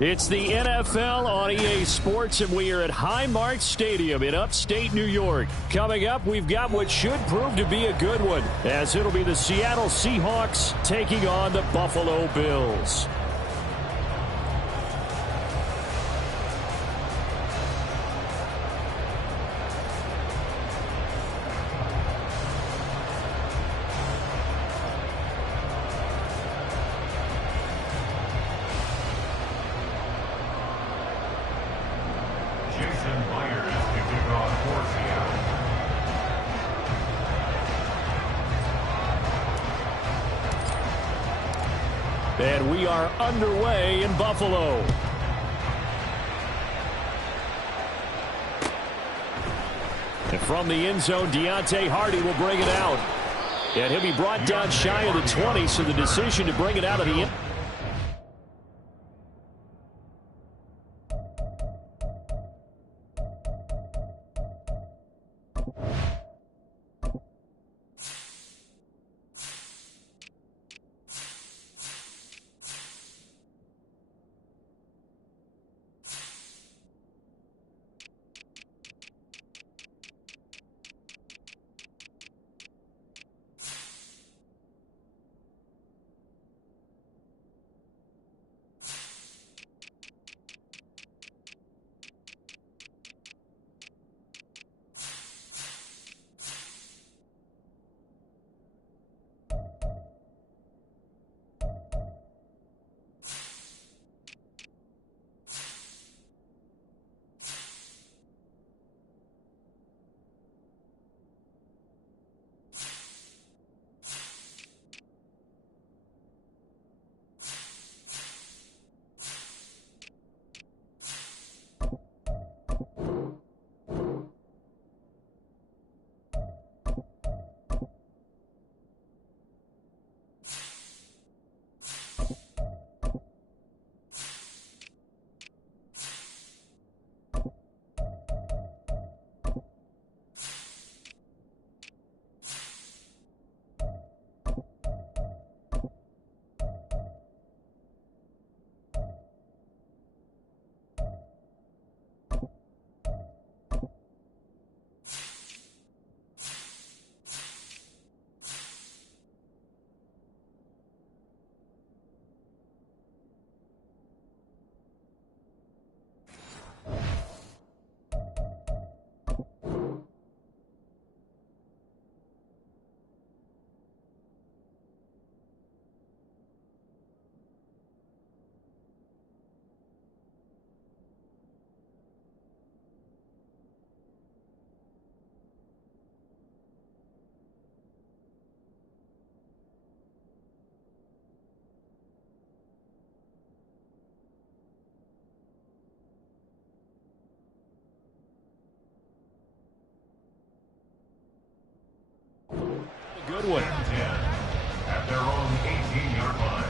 It's the NFL on EA Sports, and we are at Highmark Stadium in upstate New York. Coming up, we've got what should prove to be a good one, as it'll be the Seattle Seahawks taking on the Buffalo Bills. And we are underway in Buffalo. And from the end zone, Deontay Hardy will bring it out. And he'll be brought down shy of the 20, so the decision to bring it out of the end. good one. At their own 18-yard line.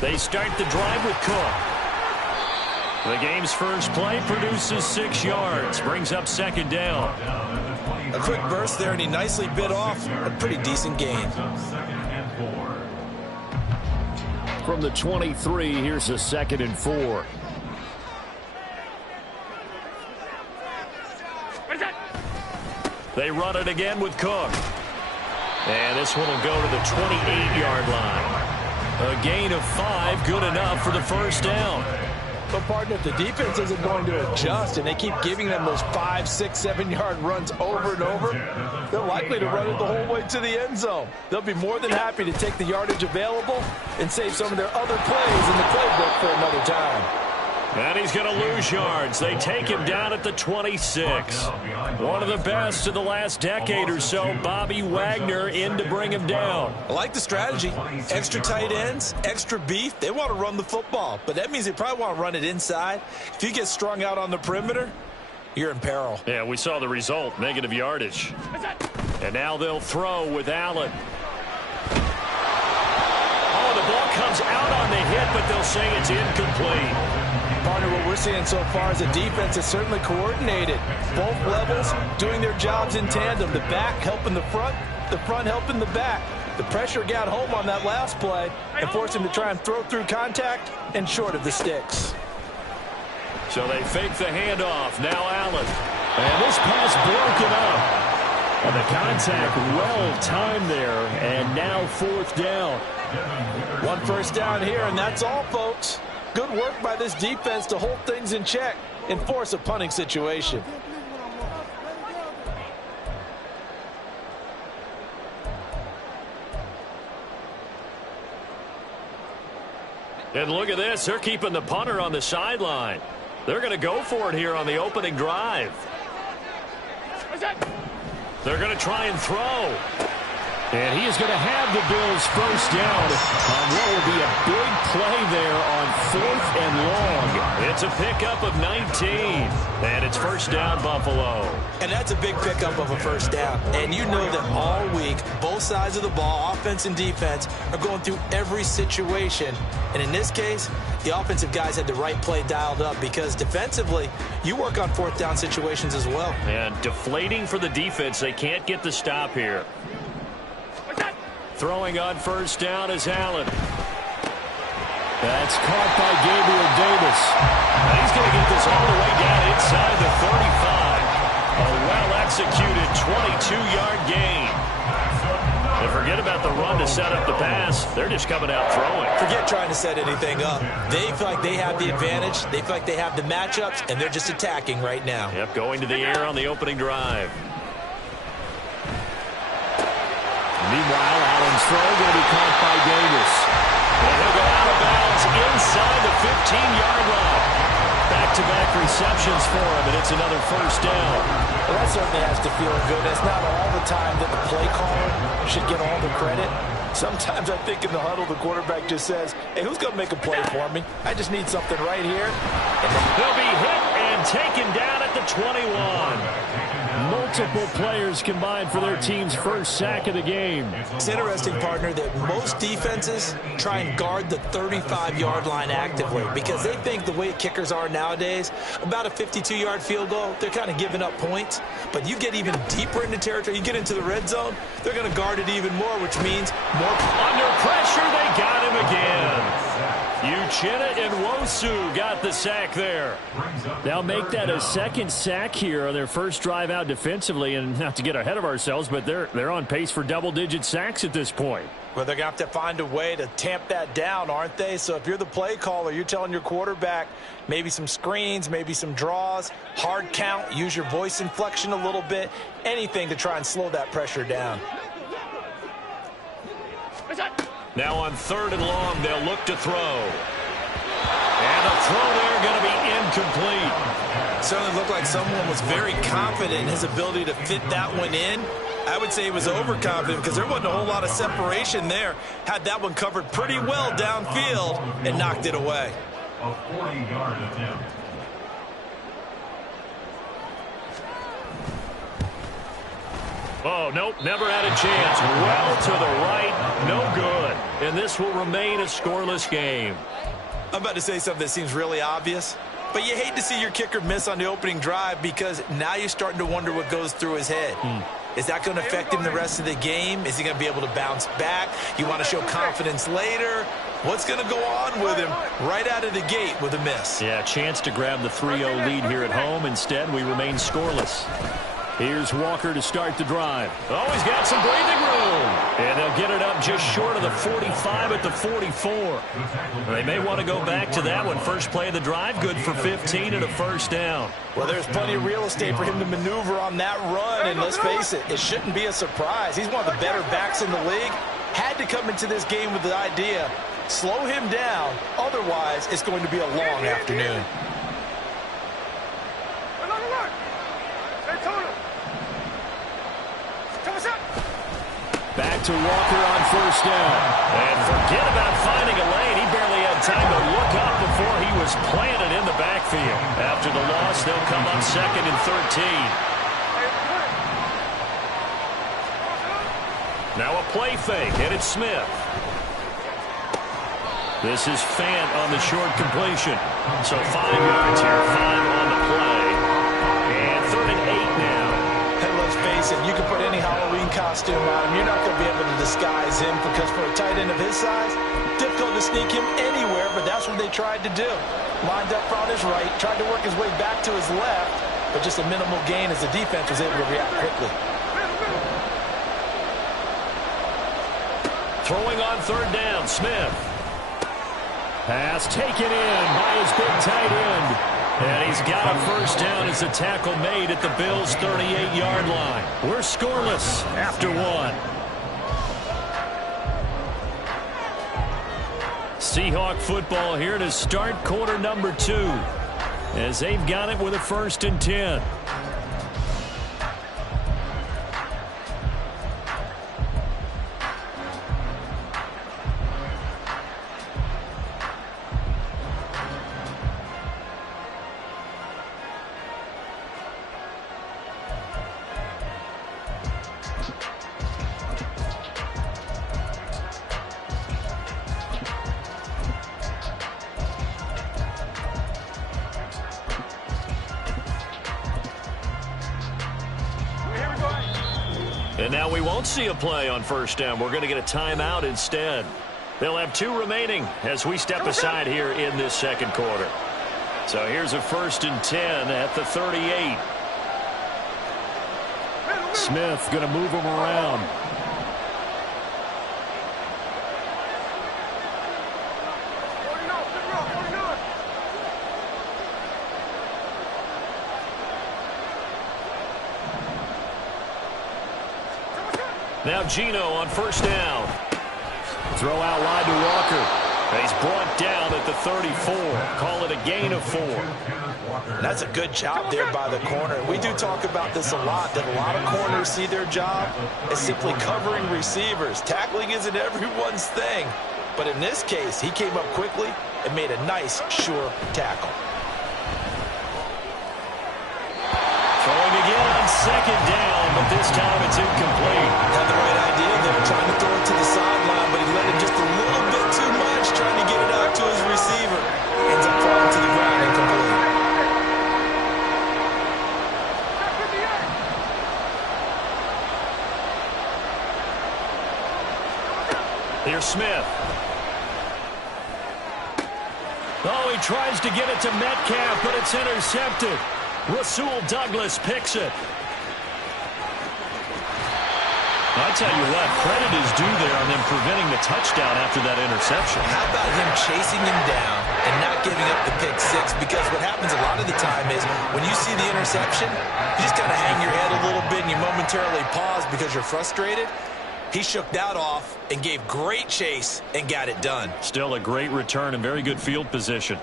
They start the drive with Cook. The game's first play produces 6 yards, brings up second down. A quick burst there, and he nicely bit off a pretty decent gain. From the 23, here's a 2nd and 4. They run it again with Cook. And this one will go to the 28-yard line. A gain of 5, good enough for the first down. But, partner, if the defense isn't going to adjust and they keep giving them those 5, 6, 7-yard runs over and over, they're likely to run it the whole way to the end zone. They'll be more than happy to take the yardage available and save some of their other plays in the playbook for another time. And he's going to lose yards. They take him down at the 26. One of the best of the last decade or so, Bobby Wagner in to bring him down. I like the strategy. Extra tight ends, extra beef. They want to run the football, but that means they probably want to run it inside. If you get strung out on the perimeter, you're in peril. Yeah, we saw the result, negative yardage. And now they'll throw with Allen. Oh, the ball comes out on the hit, but they'll say it's incomplete. Partner, what we're seeing so far is a defense that's certainly coordinated. Both levels doing their jobs in tandem. The back helping the front helping the back. The pressure got home on that last play and forced him to try and throw through contact and short of the sticks. So they fake the handoff. Now Allen. And this pass broken up. And the contact well timed there. And now 4th down. 1 first down here, and that's all, folks. Good work by this defense to hold things in check and force a punting situation. And look at this. They're keeping the punter on the sideline. They're going to go for it here on the opening drive. They're going to try and throw. And he is going to have the Bills first down on what will be a big play there on 4th and long. It's a pickup of 19. And it's first down, Buffalo. And that's a big pickup of a first down. And you know that all week, both sides of the ball, offense and defense, are going through every situation. And in this case, the offensive guys had the right play dialed up because defensively, you work on 4th down situations as well. And deflating for the defense. They can't get the stop here. Throwing on first down is Allen. That's caught by Gabriel Davis. And he's going to get this all the way down inside the 35. A well-executed 22-yard gain. And forget about the run to set up the pass. They're just coming out throwing. Forget trying to set anything up. They feel like they have the advantage. They feel like they have the matchups, and they're just attacking right now. Yep, going to the air on the opening drive. Meanwhile, Allen's throw going to be caught by Davis. And he'll go out of bounds inside the 15-yard line. Back-to-back receptions for him, and it's another first down. Well, that certainly has to feel good. It's not all the time that the play caller should get all the credit. Sometimes I think in the huddle, the quarterback just says, hey, who's going to make a play for me? I just need something right here. He'll be hit and taken down at the 21. Multiple players combined for their team's first sack of the game. It's interesting, partner, that most defenses try and guard the 35-yard line actively because they think the way kickers are nowadays, about a 52-yard field goal, they're kind of giving up points. But you get even deeper into territory, you get into the red zone, they're going to guard it even more, which means more. Under pressure, they got him again. Uchenna and Nwosu got the sack there. They'll make that a second sack here on their first drive out defensively, and not to get ahead of ourselves, but they're on pace for double-digit sacks at this point. Well, they're going to have to find a way to tamp that down, aren't they? So if you're the play caller, you're telling your quarterback maybe some screens, maybe some draws, hard count, use your voice inflection a little bit, anything to try and slow that pressure down. Now on 3rd and long, they'll look to throw. And the throw there going to be incomplete. Certainly looked like someone was very confident in his ability to fit that one in. I would say he was overconfident because there wasn't a whole lot of separation there. Had that one covered pretty well downfield and knocked it away. A 40-yard attempt. Oh, nope, never had a chance. Well to the right, no good. And this will remain a scoreless game. I'm about to say something that seems really obvious, but you hate to see your kicker miss on the opening drive because now you're starting to wonder what goes through his head. Is that going to affect him the rest of the game? Is he going to be able to bounce back? You want to show confidence later? What's going to go on with him right out of the gate with a miss? Yeah, chance to grab the 3-0 lead here at home. Instead, we remain scoreless. Here's Walker to start the drive. Oh, he's got some breathing room. And they'll get it up just short of the 45 at the 44. They may want to go back to that one. First play of the drive, good for 15 and a first down. Well, there's plenty of real estate for him to maneuver on that run. And let's face it, it shouldn't be a surprise. He's one of the better backs in the league. Had to come into this game with the idea, slow him down. Otherwise, it's going to be a long afternoon. Back to Walker on first down. And forget about finding a lane. He barely had time to look up before he was planted in the backfield. After the loss, they'll come up 2nd and 13. Now a play fake, and it's Smith. This is Fant on the short completion. So 5 yards here, 5 on the play. And 3rd and 8 now. Let's face it, you can put any Halloween costume on him. You're not going to be able to disguise him because for a tight end of his size, difficult to sneak him anywhere, but that's what they tried to do. Lined up on his right, tried to work his way back to his left, but just a minimal gain as the defense was able to react quickly. Throwing on 3rd down, Smith. Pass taken in by his big tight end. And he's got a first down as the tackle made at the Bills' 38-yard line. We're scoreless after 1. Seahawk football here to start quarter number 2 as they've got it with a 1st and 10. And now we won't see a play on first down. We're going to get a timeout instead. They'll have 2 remaining as we step aside here in this 2nd quarter. So here's a 1st and 10 at the 38. Smith going to move him around. Now Geno on first down. Throw out wide to Walker. He's brought down at the 34. Call it a gain of 4. That's a good job there by the corner. We do talk about this a lot, that a lot of corners see their job as simply covering receivers. Tackling isn't everyone's thing. But in this case, he came up quickly and made a nice, sure tackle. Throwing again on 2nd down, but this time it's incomplete. Had the right idea there, trying to throw it to the sideline, but he let him just a little bit too much, trying to get it out to his receiver. Ends up falling to the ground incomplete. Here's Smith. Oh, he tries to get it to Metcalf, but it's intercepted. Rasul Douglas picks it. I tell you what, credit is due there on them preventing the touchdown after that interception. How about him chasing him down and not giving up the pick 6? Because what happens a lot of the time is when you see the interception, you just kind of hang your head a little bit and you momentarily pause because you're frustrated. He shook that off and gave great chase and got it done. Still a great return and very good field position.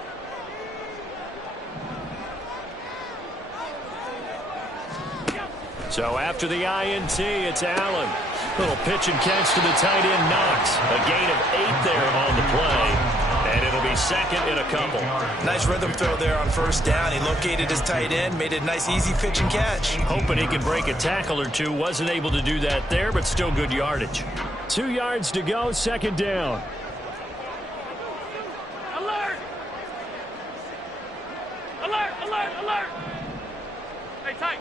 So after the INT, it's Allen. Little pitch and catch to the tight end, Knox. A gain of 8 there on the play. And it'll be second in a couple. Nice rhythm throw there on first down. He located his tight end, made a nice easy pitch and catch. Hoping he could break a tackle or two. Wasn't able to do that there, but still good yardage. 2 yards to go, second down. Alert! Alert, alert, alert! Hey, tight.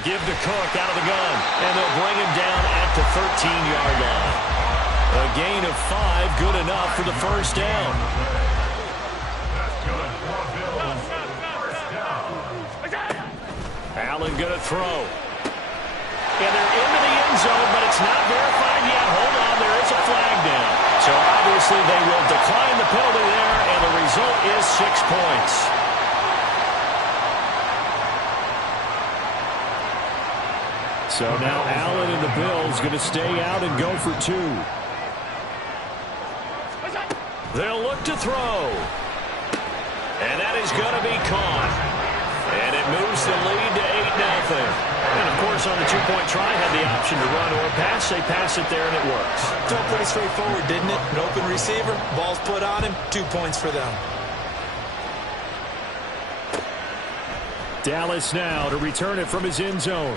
Give to Cook out of the gun, and they'll bring him down at the 13-yard line. A gain of 5, good enough for the first down. Allen gonna throw. And they're into the end zone, but it's not verified yet. Hold on, there is a flag down. So obviously they will decline the penalty there, and the result is 6 points. So now Allen and the Bills going to stay out and go for 2. They'll look to throw. And that is going to be caught. And it moves the lead to 8-0. And, of course, on the 2-point try, had the option to run or pass. They pass it there, and it works. Felt pretty straightforward, didn't it? An open receiver, ball's put on him, 2 points for them. Dallas now to return it from his end zone.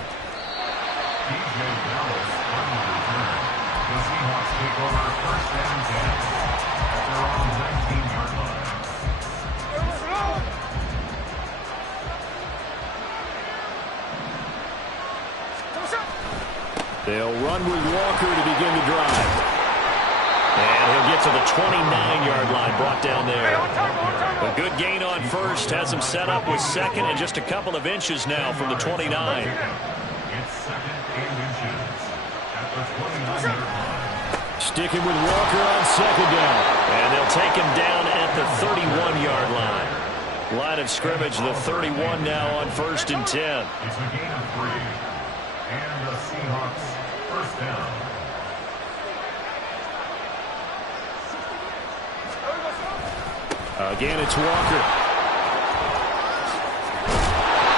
DJ Dallas on the return. The Seahawks take over first and 10 at their own 19-yard line. They'll run with Walker to begin the drive. And he'll get to the 29-yard line, brought down there. A good gain on first, has him set up with second and just a couple of inches now from the 29. It's second and inches at the 29-yard line. Sticking with Walker on second down. And they'll take him down at the 31-yard line. Line of scrimmage, the 31 now on first and 10. It's a gain of 3. And the Seahawks first down. Again, it's Walker.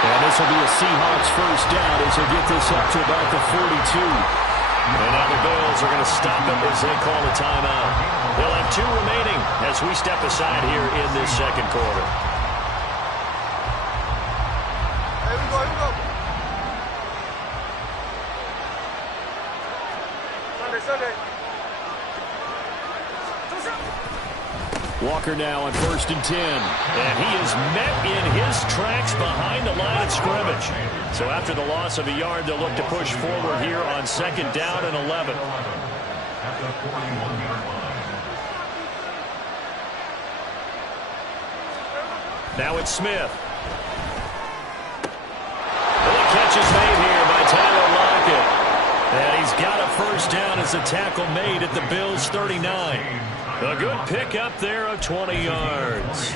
And this will be a Seahawks first down as they get this up to about the 42. And now the Bills are going to stop it as they call a timeout. They'll have 2 remaining as we step aside here in this second quarter. Here we go. Sunday. Walker now on first and 10. And he is met in his tracks behind the line of scrimmage. So after the loss of a yard, they'll look to push forward here on second down and 11. At the 41-yard line. Now it's Smith. The catch is made here by Tyler Lockett. And he's got a first down as a tackle made at the Bills' 39. A good pickup there of 20 yards.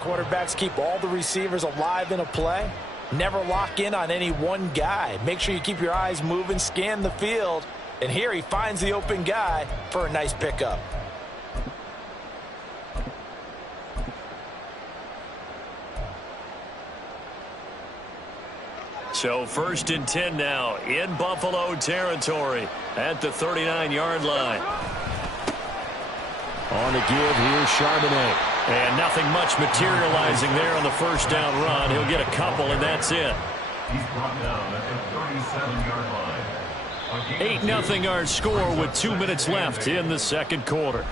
Quarterbacks keep all the receivers alive in a play. Never lock in on any one guy. Make sure you keep your eyes moving, scan the field. And here he finds the open guy for a nice pickup. So first and 10 now in Buffalo territory at the 39-yard line. On the give here, Charbonnet. And nothing much materializing there on the first down run. He'll get a couple, and that's it. He's brought down at the 37-yard line. 8-0 our score with 2 minutes left in the second quarter.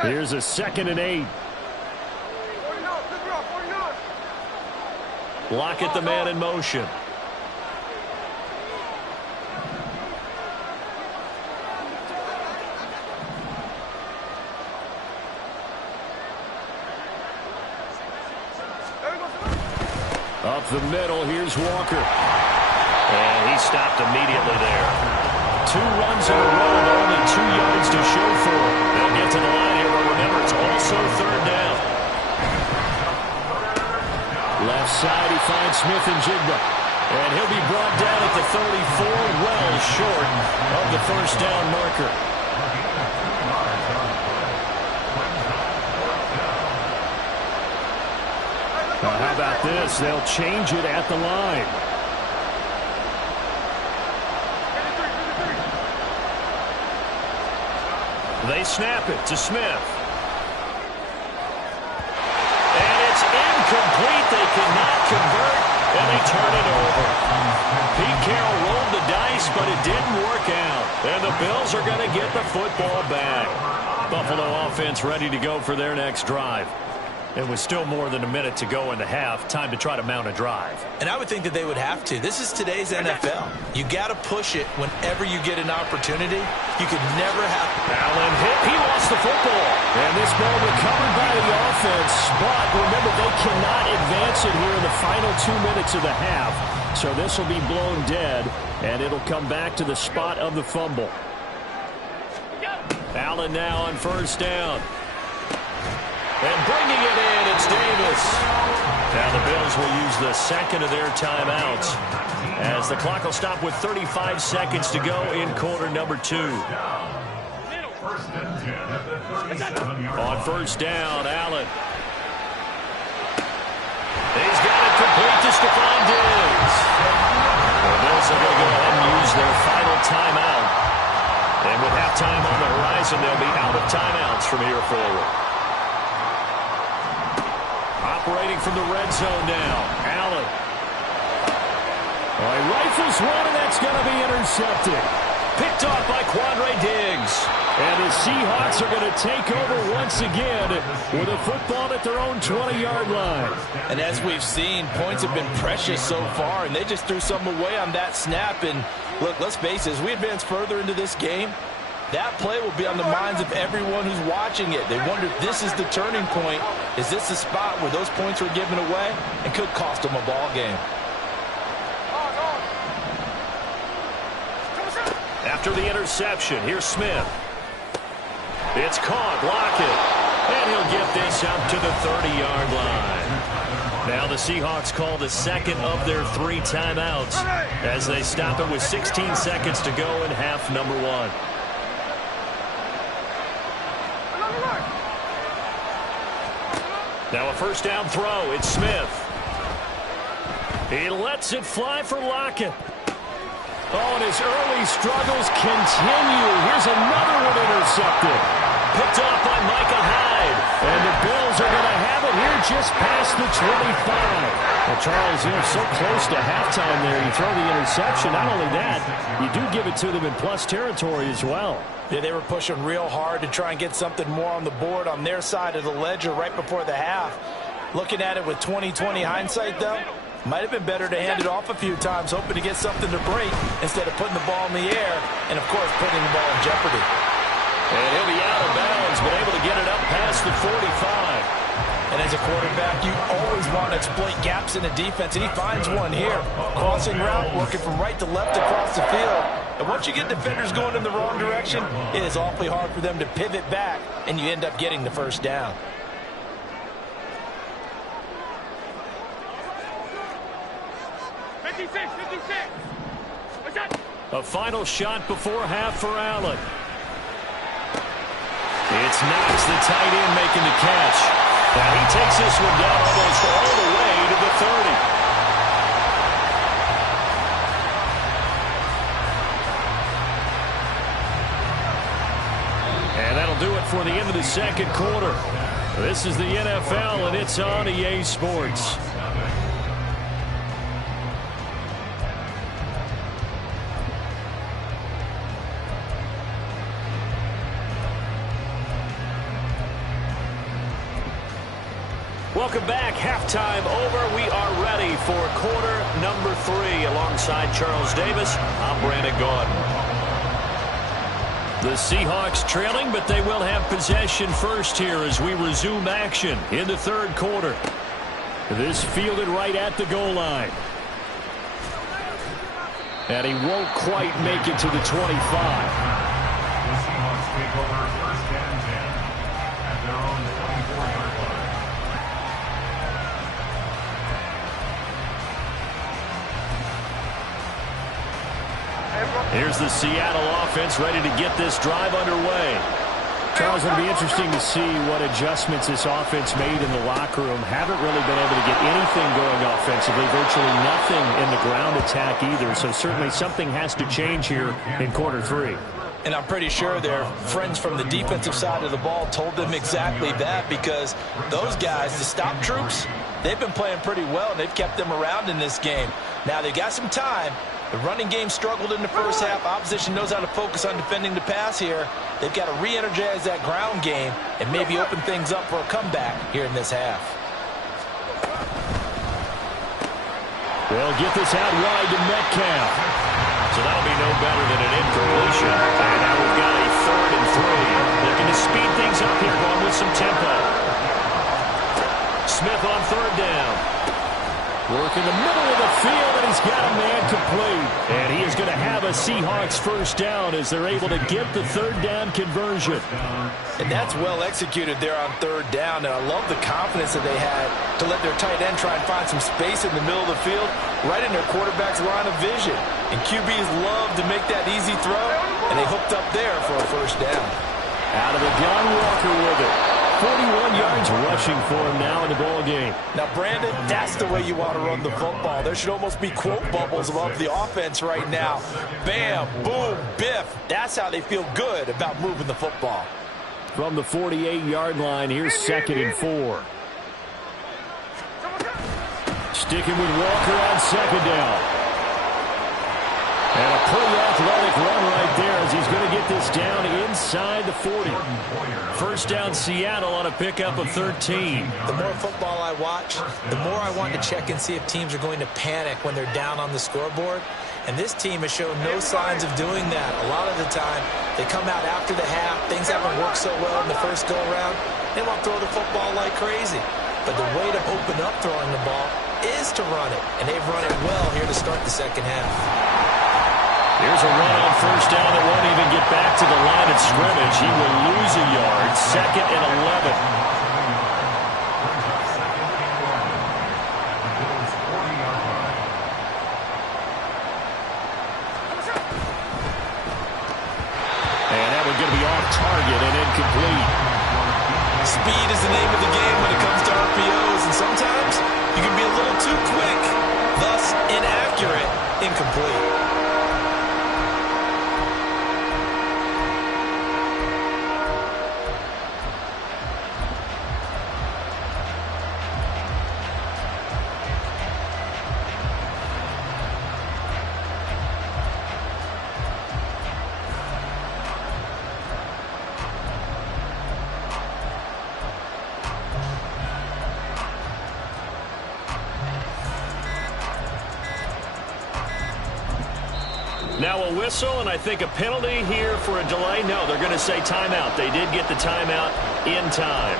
Here's a 2nd and 8. Lockett the man in motion. Up the middle, here's Walker. And he stopped immediately there. 2 runs in a row, and only 2 yards to show for it. They'll get to the line here, but remember, it's also 3rd down. Left side, he finds Smith and Jigba. And he'll be brought down at the 34, well short of the 1st down marker. Now, how about this? They'll change it at the line. They snap it to Smith. And it's incomplete. They cannot convert, and they turn it over. Pete Carroll rolled the dice, but it didn't work out. And the Bills are going to get the football back. Buffalo offense ready to go for their next drive. And with still more than a minute to go in the half, time to try to mount a drive. And I would think that they would have to. This is today's NFL. You got to push it whenever you get an opportunity. You could never have. Allen hit. He lost the football. And this ball recovered by the offense. But remember, they cannot advance it here in the final 2 minutes of the half. So this will be blown dead, and it'll come back to the spot of the fumble. Allen now on 1st down. And bringing it in, it's Davis. Now the Bills will use the 2nd of their timeouts as the clock will stop with 35 seconds to go in quarter number 2. On 1st down, Allen. He's got it complete to Stephon Diggs. The Bills are going to go ahead and use their final timeout. And with halftime on the horizon, they'll be out of timeouts from here forward. Operating from the red zone now, Allen. He rifles one, and that's going to be intercepted. Picked off by Quandre Diggs. And the Seahawks are going to take over once again with a football at their own 20-yard line. And as we've seen, points have been precious so far, and they just threw something away on that snap. And look, let's face it, as we advance further into this game, that play will be on the minds of everyone who's watching it. They wonder if this is the turning point. Is this the spot where those points were given away and could cost them a ball game? After the interception, here's Smith. It's caught, Lockett. And he'll get this out to the 30-yard line. Now the Seahawks call the 2nd of their 3 timeouts as they stop it with 16 seconds to go in half number 1. Now a 1st down throw. It's Smith. He lets it fly for Lockett. Oh, and his early struggles continue. Here's another one intercepted. Picked off by Micah Hyde. And the Bills are going to have it here just past the 25. Well, Charles, so close to halftime there. You throw the interception. Not only that, you do give it to them in plus territory as well. Yeah, they were pushing real hard to try and get something more on the board on their side of the ledger right before the half. Looking at it with 20/20 hindsight, though, might have been better to hand it off a few times, hoping to get something to break instead of putting the ball in the air and, of course, putting the ball in jeopardy. And he'll be out of bounds, but able to get it up past the 45. And as a quarterback, you always want to exploit gaps in the defense, and he finds one here. Crossing route, working from right to left across the field. And once you get defenders going in the wrong direction, it is awfully hard for them to pivot back, and you end up getting the 1st down. A final shot before half for Allen. It's Knox, the tight end, making the catch. Now he takes this one down almost all the way to the 30. And that'll do it for the end of the 2nd quarter. This is the NFL, and it's on EA Sports. Welcome back. Halftime over. We are ready for quarter number 3. Alongside Charles Davis, I'm Brandon Gaudin. The Seahawks trailing, but they will have possession first here as we resume action in the third quarter. This fielded right at the goal line. And he won't quite make it to the 25. The Seahawks take over first and 10 at their own 24-yard line. Here's the Seattle offense ready to get this drive underway. Charles, it'll be interesting to see what adjustments this offense made in the locker room. Haven't really been able to get anything going offensively. Virtually nothing in the ground attack either. So certainly something has to change here in quarter 3. And I'm pretty sure their friends from the defensive side of the ball told them exactly that, because those guys, the stop troops, they've been playing pretty well, and they've kept them around in this game. Now, they got some time. The running game struggled in the first half. Opposition knows how to focus on defending the pass here. They've got to re-energize that ground game and maybe open things up for a comeback here in this half. They'll get this out wide to Metcalf. So that'll be no better than an incompletion. And now we've got a 3rd and 3. Looking to speed things up here, going with some tempo. Smith on 3rd down. Work in the middle of the field, and he's got a man complete. And he is going to have a Seahawks first down as they're able to get the 3rd down conversion. And that's well executed there on 3rd down. And I love the confidence that they had to let their tight end try and find some space in the middle of the field, right in their quarterback's line of vision. And QBs love to make that easy throw, and they hooked up there for a first down. Out of the gun, Walker with it. 41 yards rushing for him now in the ball game. Now, Brandon, that's the way you want to run the football. There should almost be quote bubbles above the offense right now. Bam, boom, biff. That's how they feel good about moving the football. From the 48-yard line, here's 2nd and 4. Sticking with Walker on 2nd down. And a pretty athletic run right there as he's going to get this down inside the 40. First down Seattle on a pickup of 13. The more football I watch, the more I want to check and see if teams are going to panic when they're down on the scoreboard. And this team has shown no signs of doing that. A lot of the time, they come out after the half. Things haven't worked so well in the first go-around. They want to throw the football like crazy. But the way to open up throwing the ball is to run it. And they've run it well here to start the second half. Here's a run on first down that won't even get back to the line of scrimmage. He will lose a yard. 2nd and 11. And that one's going to be off target and incomplete. Speed is the name of the game when it comes to RPOs, and sometimes you can be a little too quick, thus inaccurate, incomplete. Now a whistle, and I think a penalty here for a delay. No, they're going to say timeout. They did get the timeout in time.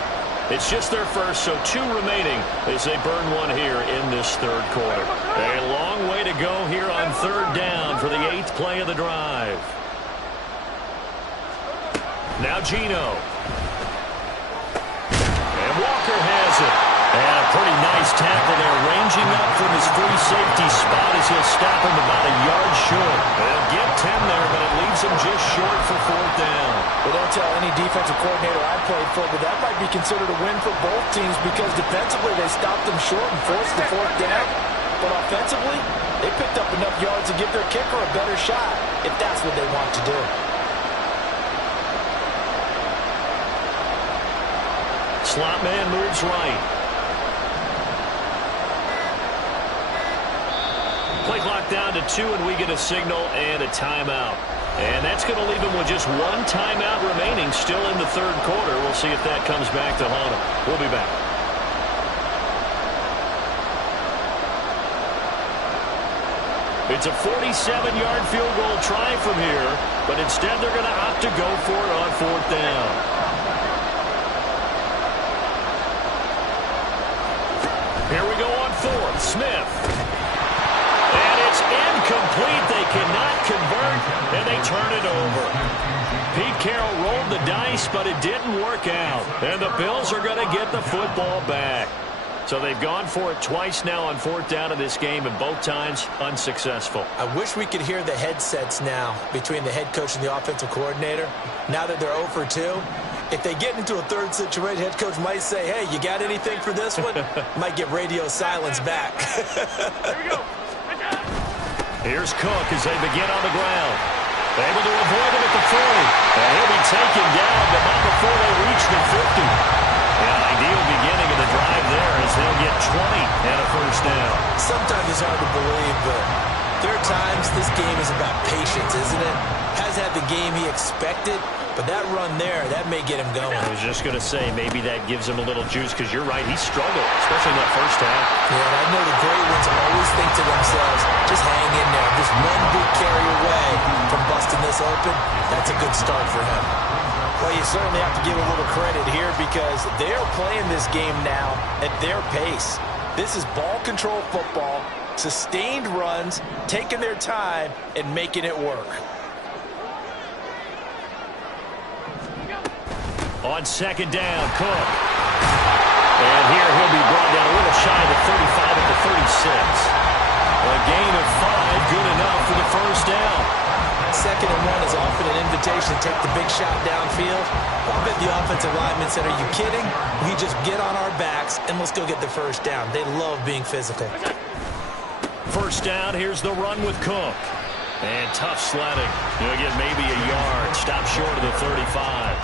It's just their first, so 2 remaining as they burn one here in this third quarter. A long way to go here on 3rd down for the 8th play of the drive. Now Geno. And Walker has it. And a pretty nice tackle there, ranging up from his free safety spot as he'll stop him about a yard short. They'll get 10 there, but it leaves him just short for 4th down. Well, don't tell any defensive coordinator I played for, but that might be considered a win for both teams because defensively they stopped them short and forced the 4th down. But offensively, they picked up enough yards to give their kicker a better shot if that's what they want to do. Slot man moves right. Play clock down to 2, and we get a signal and a timeout. And that's going to leave him with just 1 timeout remaining still in the third quarter. We'll see if that comes back to haunt him. We'll be back. It's a 47-yard field goal try from here, but instead they're going to opt to go for it on 4th down. Here we go on 4th. Smith. And it's incomplete. They cannot convert, and they turn it over. Pete Carroll rolled the dice, but it didn't work out. And the Bills are going to get the football back. So they've gone for it twice now on 4th down in this game, and both times unsuccessful. I wish we could hear the headsets now between the head coach and the offensive coordinator. Now that they're 0 for 2, if they get into a third situation, head coach might say, hey, you got anything for this one? Might get radio silence back. Here we go. Here's Cook as they begin on the ground. Able to avoid him at the 40. And he'll be taken down, but not before they reach the 50. An ideal beginning of the drive there as they'll get 20 and a first down. Sometimes it's hard to believe, but there are times this game is about patience, isn't it? Has had the game he expected, but that run there, that may get him going. I was just going to say, maybe that gives him a little juice, because you're right, he struggled, especially in that first half. Yeah, and I know the great ones always think to themselves, just hang in there. Just one big carry away from busting this open. That's a good start for him. Well, you certainly have to give a little credit here because they're playing this game now at their pace. This is ball control football, sustained runs, taking their time, and making it work. On 2nd down, Cook. And here he'll be brought down a little shy of the 35 at the 36. A gain of 5, good enough for the first down. 2nd and 1 is often an invitation to take the big shot downfield. I bet the offensive linemen said, are you kidding? We just get on our backs and let's go get the first down. They love being physical. First down, here's the run with Cook. And tough sledding. He'll get maybe a yard. Stop short of the 35.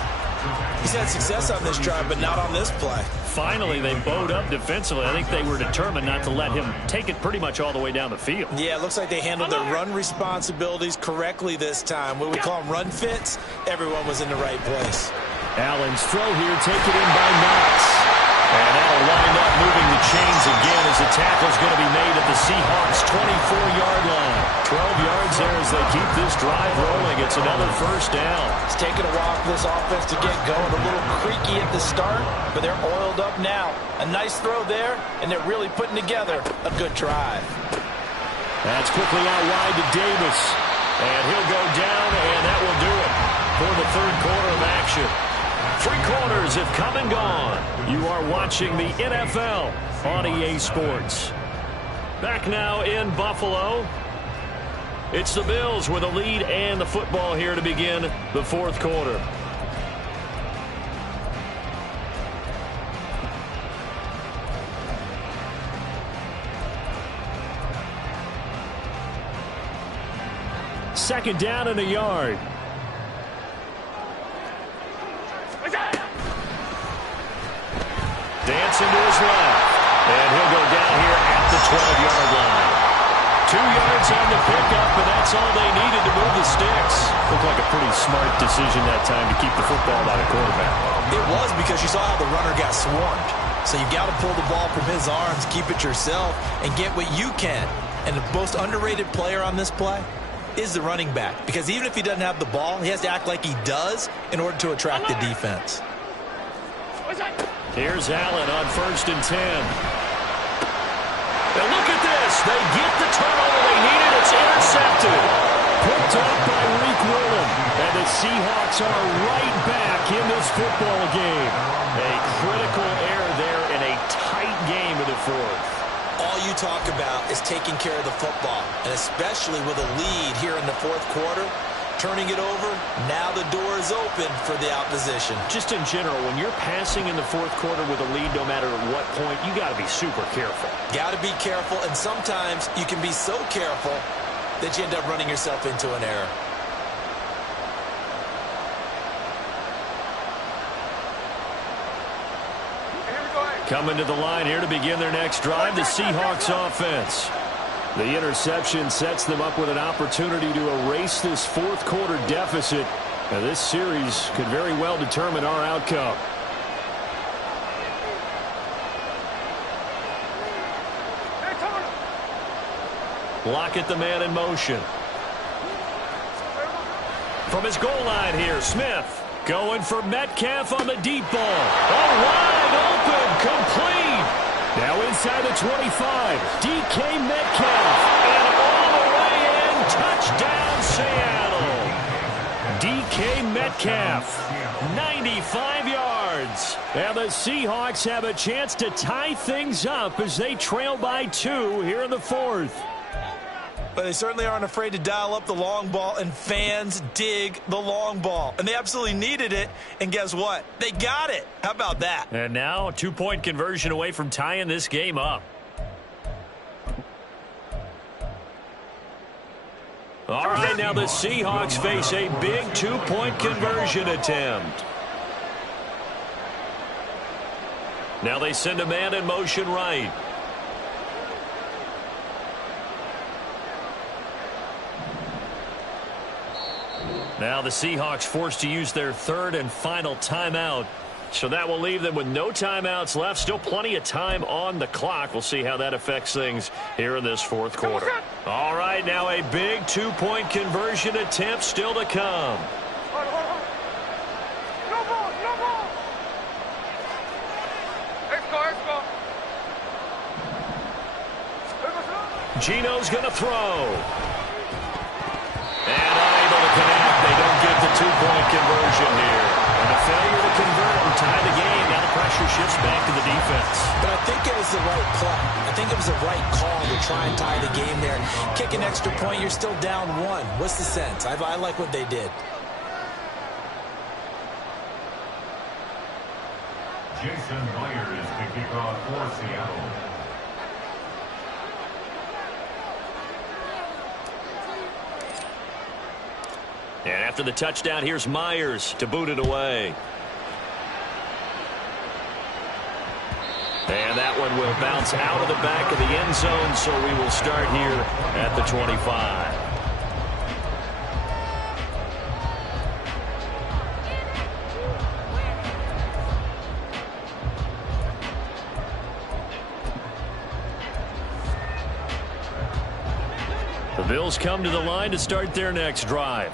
He's had success on this drive, but not on this play. Finally, they bowed up defensively. I think they were determined not to let him take it pretty much all the way down the field. Yeah, it looks like they handled their run responsibilities correctly this time. What we call them run fits, everyone was in the right place. Allen's throw here taken in by Knox. And that'll wind up moving the chains again as the tackle's going to be made at the Seahawks' 24-yard line. 12 yards there as they keep this drive rolling. It's another first down. It's taken a while for this offense to get going. A little creaky at the start, but they're oiled up now. A nice throw there, and they're really putting together a good drive. That's quickly out wide to Davis. And he'll go down, and that will do it for the third quarter of action. 3 quarters have come and gone. You are watching the NFL on EA Sports. Back now in Buffalo. It's the Bills with a lead and the football here to begin the 4th quarter. Second down and a yard. Dancing to his left. And he'll go down here at the 12-yard line. 2 yards on the pickup, and that's all they needed to move the sticks. Looked like a pretty smart decision that time to keep the football by the quarterback. It was, because you saw how the runner got swarmed. So you got to pull the ball from his arms, keep it yourself, and get what you can. And the most underrated player on this play is the running back. Because even if he doesn't have the ball, he has to act like he does in order to attract the defense. Here's Allen on 1st and 10. And look at this. They get the turnover they needed. It's intercepted. Picked up by Reek Willen. And the Seahawks are right back in this football game. A critical error there in a tight game of the 4th. All you talk about is taking care of the football, and especially with a lead here in the 4th quarter. Turning it over, now the door is open for the opposition. Just in general, when you're passing in the 4th quarter with a lead, no matter at what point, you got to be super careful. Got to be careful, and sometimes you can be so careful that you end up running yourself into an error. Coming to the line here to begin their next drive, the Seahawks offense. The interception sets them up with an opportunity to erase this 4th quarter deficit. Now, this series could very well determine our outcome. Lockett the man in motion. From his goal line here, Smith going for Metcalf on the deep ball. Oh, wide open, complete. Now inside the 25, DK Metcalf. And all the way in, touchdown Seattle. DK Metcalf, 95 yards. And the Seahawks have a chance to tie things up as they trail by 2 here in the 4th. But they certainly aren't afraid to dial up the long ball, and fans dig the long ball. And they absolutely needed it, and guess what? They got it. How about that? And now a 2-point conversion away from tying this game up. All right, now the Seahawks face a big 2-point conversion attempt. Now they send a man in motion right. Now the Seahawks forced to use their 3rd and final timeout. So that will leave them with no timeouts left. Still plenty of time on the clock. We'll see how that affects things here in this 4th quarter. All right, now a big 2-point conversion attempt still to come. No ball, no ball. Let's go. Gino's going to throw. And unable to connect. They don't get the 2-point conversion here. And a failure to convert and tie the game. Now the pressure shifts back to the defense. But I think it was the right play. I think it was the right call to try and tie the game there. Kick an extra point, you're still down 1. What's the sense? I like what they did. Jason Myers to kick off for Seattle. And after the touchdown, here's Myers to boot it away. And that one will bounce out of the back of the end zone, so we will start here at the 25. The Bills come to the line to start their next drive.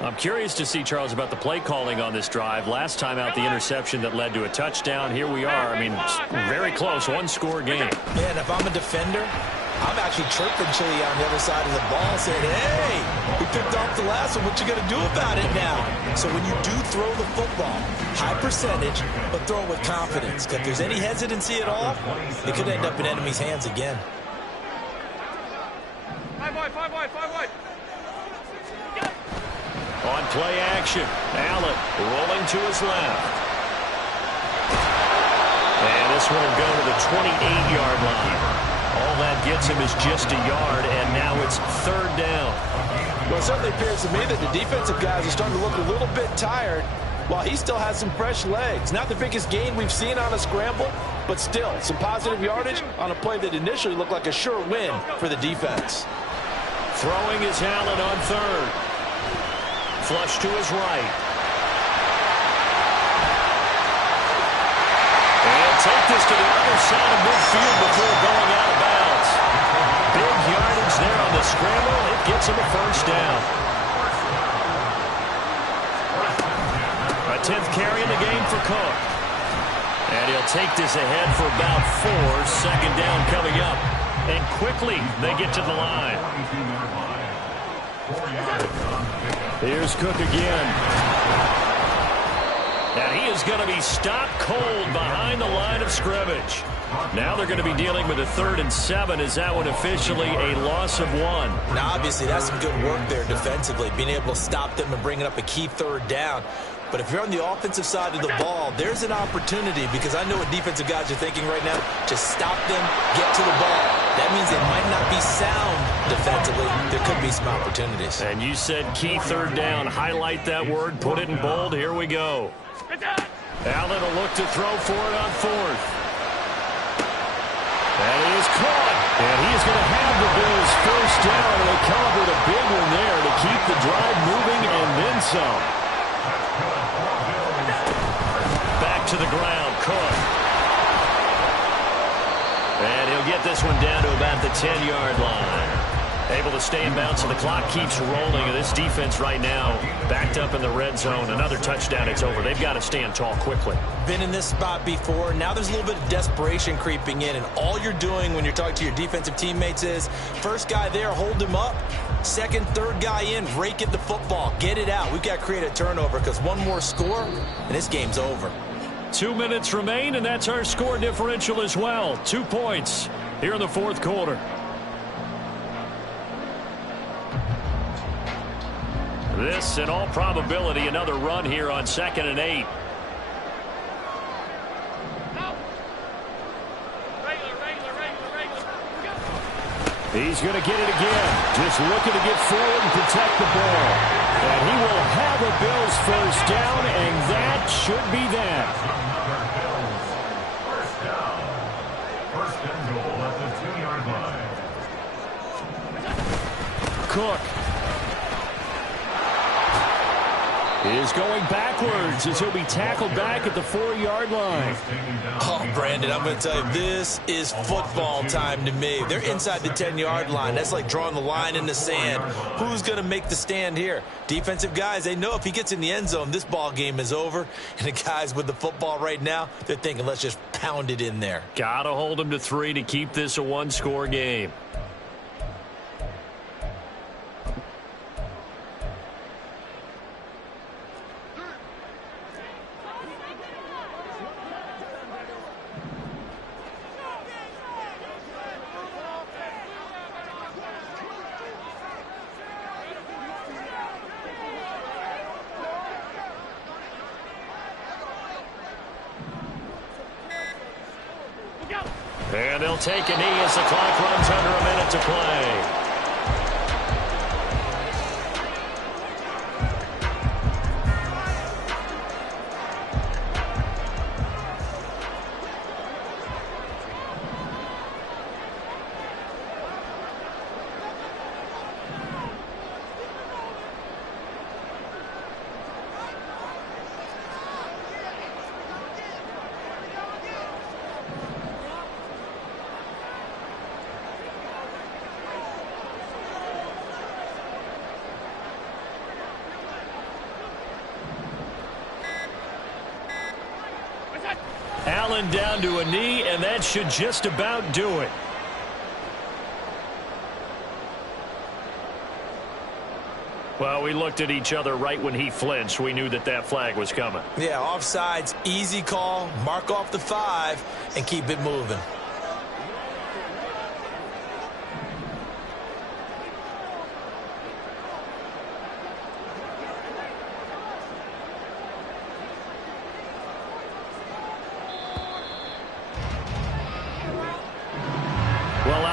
I'm curious to see, Charles, about the play calling on this drive. Last time out, the interception that led to a touchdown. Here we are. I mean, very close, 1-score game. Yeah, and if I'm a defender, I'm actually chirping Chili on the other side of the ball, saying, hey, we picked off the last one. What you going to do about it now? So when you do throw the football, high percentage, but throw it with confidence. Because if there's any hesitancy at all, it could end up in enemy's hands again. 5 wide. On play action, Allen rolling to his left. And this one will go to the 28-yard line. All that gets him is just a yard, and now it's 3rd down. Well, it certainly appears to me that the defensive guys are starting to look a little bit tired while he still has some fresh legs. Not the biggest gain we've seen on a scramble, but still some positive yardage on a play that initially looked like a sure win for the defense. Throwing is Allen on 3rd. Flush to his right. And take this to the other side of midfield before going out of bounds. Big yardage there on the scramble. It gets him a 1st down. A 10th carry in the game for Cook. And he'll take this ahead for about 4. 2nd down coming up. And quickly they get to the line. Here's Cook again. And he is going to be stopped cold behind the line of scrimmage. Now they're going to be dealing with a 3rd and 7. Is that one officially a loss of 1? Now, obviously, that's some good work there defensively, being able to stop them and bringing up a key 3rd down. But if you're on the offensive side of the ball, there's an opportunity, because I know what defensive guys are thinking right now. Just stop them, get to the ball. That means they might not be sound defensively. There could be some opportunities. And you said key 3rd down. Highlight that word, put it in bold. Here we go. Allen will look to throw for it on 4th. And he is caught. And he is going to have the Bills 1st down. And they come up with a big one there to keep the drive moving and then some. Back to the ground, Cook. And he'll get this one down to about the 10-yard line. Able to stay in bounds, so the clock keeps rolling. And this defense right now, backed up in the red zone. Another touchdown, it's over. They've got to stand tall quickly. Been in this spot before. Now there's a little bit of desperation creeping in. And all you're doing when you're talking to your defensive teammates is, first guy there, hold him up. Second, third guy in, rake at the football. Get it out. We've got to create a turnover because one more score, and this game's over. 2 minutes remain, and that's our score differential as well. 2 points here in the fourth quarter. This, in all probability, another run here on 2nd and 8. He's going to get it again. Just looking to get forward and protect the ball. And he will have a Bills first down, and that should be that. First down. First and goal at the 2-yard line. Cook is going backwards as he'll be tackled back at the 4-yard line. Oh, Brandon, I'm going to tell you, this is football time to me. They're inside the 10-yard line. That's like drawing the line in the sand. Who's going to make the stand here? Defensive guys, they know if he gets in the end zone, this ball game is over. And the guys with the football right now, they're thinking, let's just pound it in there. Got to hold him to 3 to keep this a one-score game. And they'll take a knee as the clock runs under a minute to play. Allen down to a knee, and that should just about do it. Well, we looked at each other right when he flinched. We knew that that flag was coming. Yeah, offsides, easy call, mark off the 5, and keep it moving.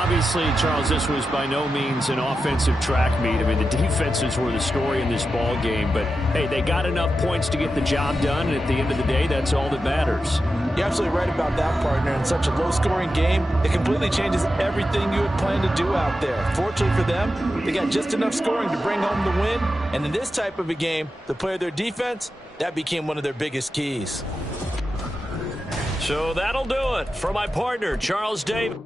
Obviously, Charles, this was by no means an offensive track meet. I mean, the defenses were the story in this ball game. But, hey, they got enough points to get the job done. And at the end of the day, that's all that matters. You're absolutely right about that, partner. In such a low-scoring game, it completely changes everything you had planned to do out there. Fortunately for them, they got just enough scoring to bring home the win. And in this type of a game, to play their defense, that became one of their biggest keys. So that'll do it for my partner, Charles Davis.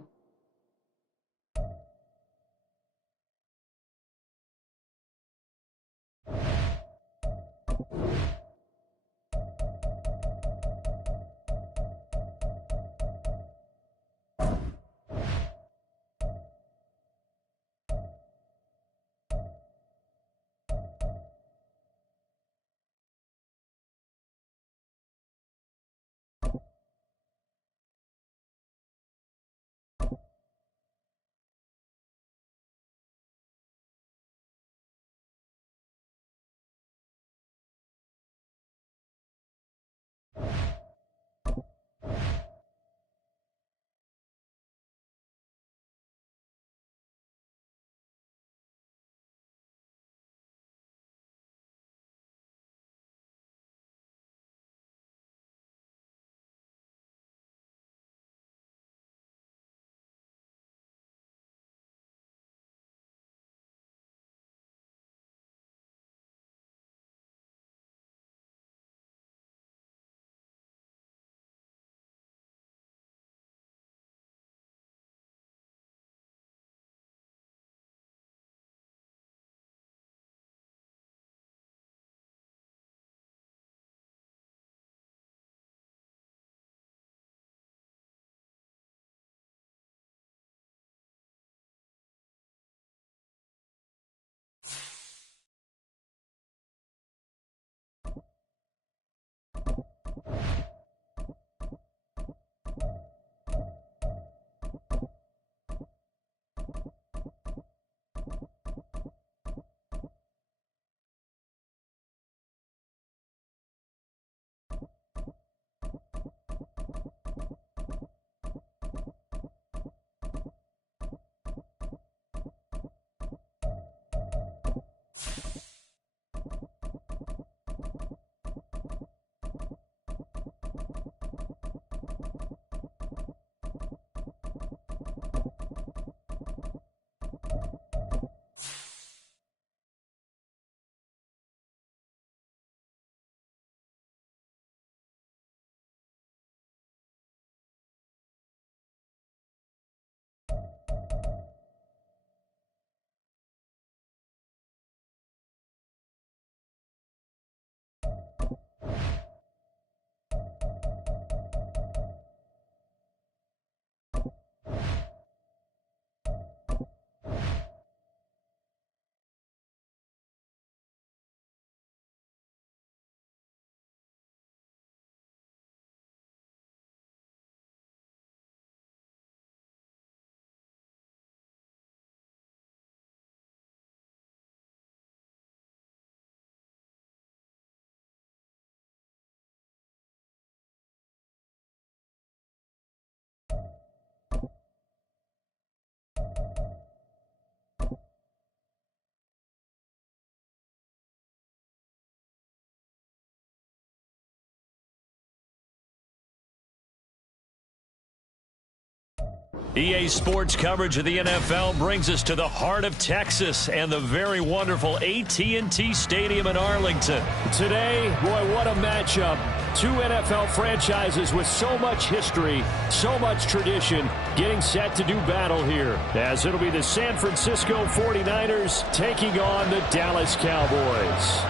EA Sports coverage of the NFL brings us to the heart of Texas and the very wonderful AT&T Stadium in Arlington. Today, boy, what a matchup. Two NFL franchises with so much history, so much tradition, getting set to do battle here, as it'll be the San Francisco 49ers taking on the Dallas Cowboys.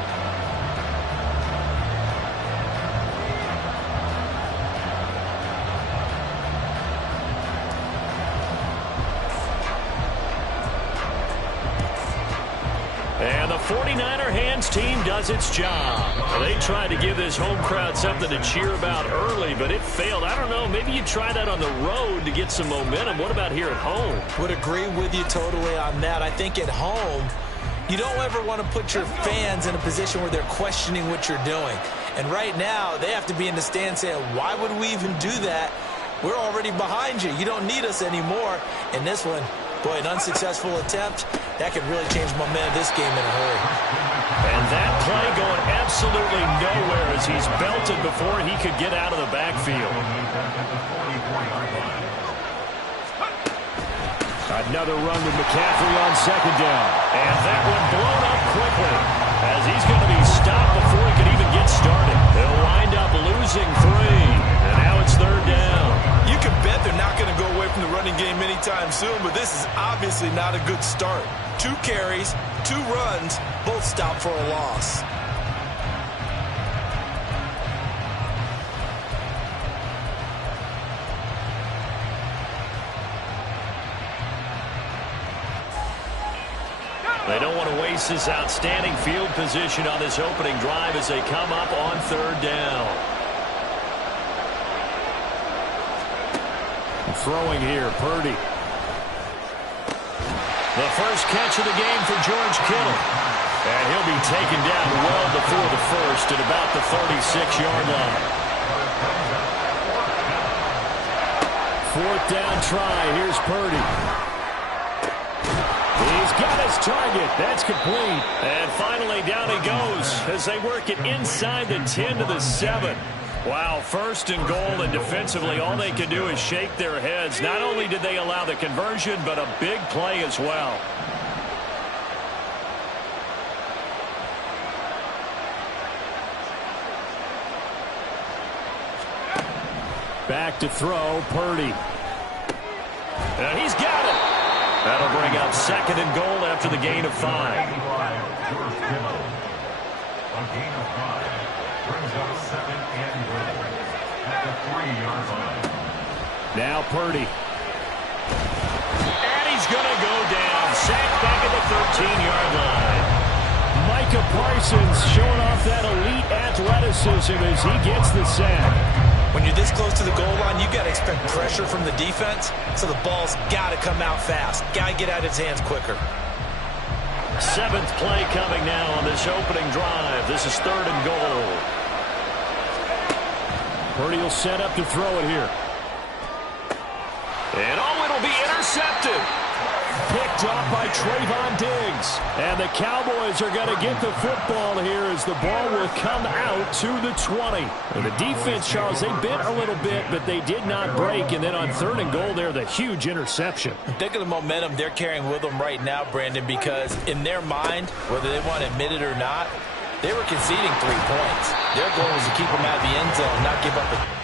And the 49er hands team does its job. Well, they tried to give this home crowd something to cheer about early, but it failed. I don't know, maybe you try that on the road to get some momentum. What about here at home? Would agree with you totally on that. I think at home, you don't ever want to put your fans in a position where they're questioning what you're doing. And right now, they have to be in the stand saying, why would we even do that? We're already behind you. You don't need us anymore. And this one, boy, an unsuccessful attempt, that could really change the momentum of this game in a hurry. And that play going absolutely nowhere as he's belted before he could get out of the backfield. Another run with McCaffrey on second down. And that one blown up quickly as he's going to be stopped before he could even get started. They'll wind up losing 3. And now it's third down. You can bet they're not going to go away from the running game anytime soon, but this is obviously not a good start. 2 carries, 2 runs, both stopped for a loss. They don't want to waste this outstanding field position on this opening drive as they come up on third down. Throwing here, Purdy. The first catch of the game for George Kittle. And he'll be taken down well before the first at about the 36-yard line. Fourth down try. Here's Purdy. He's got his target. That's complete. And finally down he goes as they work it inside the 10 to the 7. Wow, first and goal, and defensively all they can do is shake their heads. Not only did they allow the conversion, but a big play as well. Back to throw, Purdy. And he's got it. That'll bring up second and goal after the gain of 5. A gain of 5 brings up 7 and goal at the 3-yard line. Now Purdy. And he's going to go down. Sacked back at the 13-yard line. Micah Parsons showing off that elite athleticism as he gets the sack. When you're this close to the goal line, you got to expect pressure from the defense, so the ball's got to come out fast. Got to get out of his hands quicker. 7th play coming now on this opening drive. This is third and goal. Purdy will set up to throw it here. And it'll be intercepted. Picked off by Trayvon Diggs. And the Cowboys are going to get the football here as the ball will come out to the 20. And the defense, Charles, they bit a little bit, but they did not break. And then on third and goal there, the huge interception. Think of the momentum they're carrying with them right now, Brandon, because in their mind, whether they want to admit it or not, they were conceding 3 points. Their goal was to keep them out of the end zone, not give up a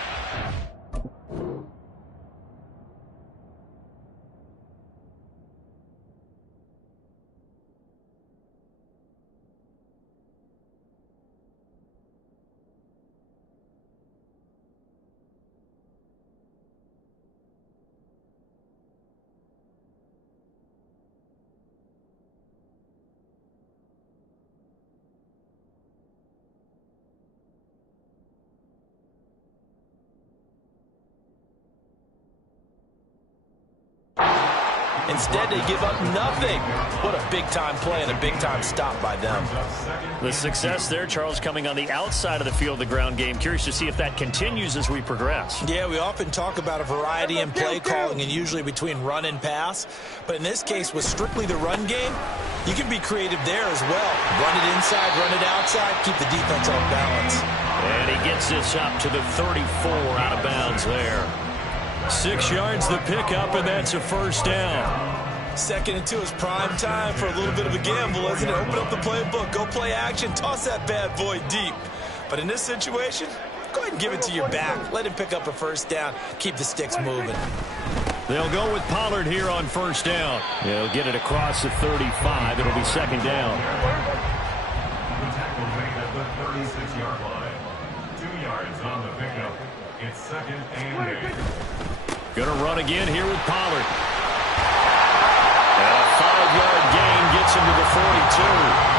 Instead, they give up nothing. What a big-time play and a big-time stop by them. The success there, Charles, coming on the outside of the field, the ground game. Curious to see if that continues as we progress. Yeah, we often talk about a variety in play calling and usually between run and pass. But in this case, with strictly the run game, you can be creative there as well. Run it inside, run it outside, keep the defense off balance. And he gets this up to the 34 out of bounds there. 6 yards the pickup, and that's a first down. 2nd and 2 is prime time for a little bit of a gamble, isn't it? Open up the playbook, go play action, toss that bad boy deep. But in this situation, go ahead and give it to your back. Let him pick up a first down. Keep the sticks moving. They'll go with Pollard here on first down. He'll get it across the 35. It'll be 2nd down. The tackle made at the 36-yard line. 2 yards on the pickup. It's 2nd and 8. Gonna run again here with Pollard. And a 5-yard gain gets him to the 42.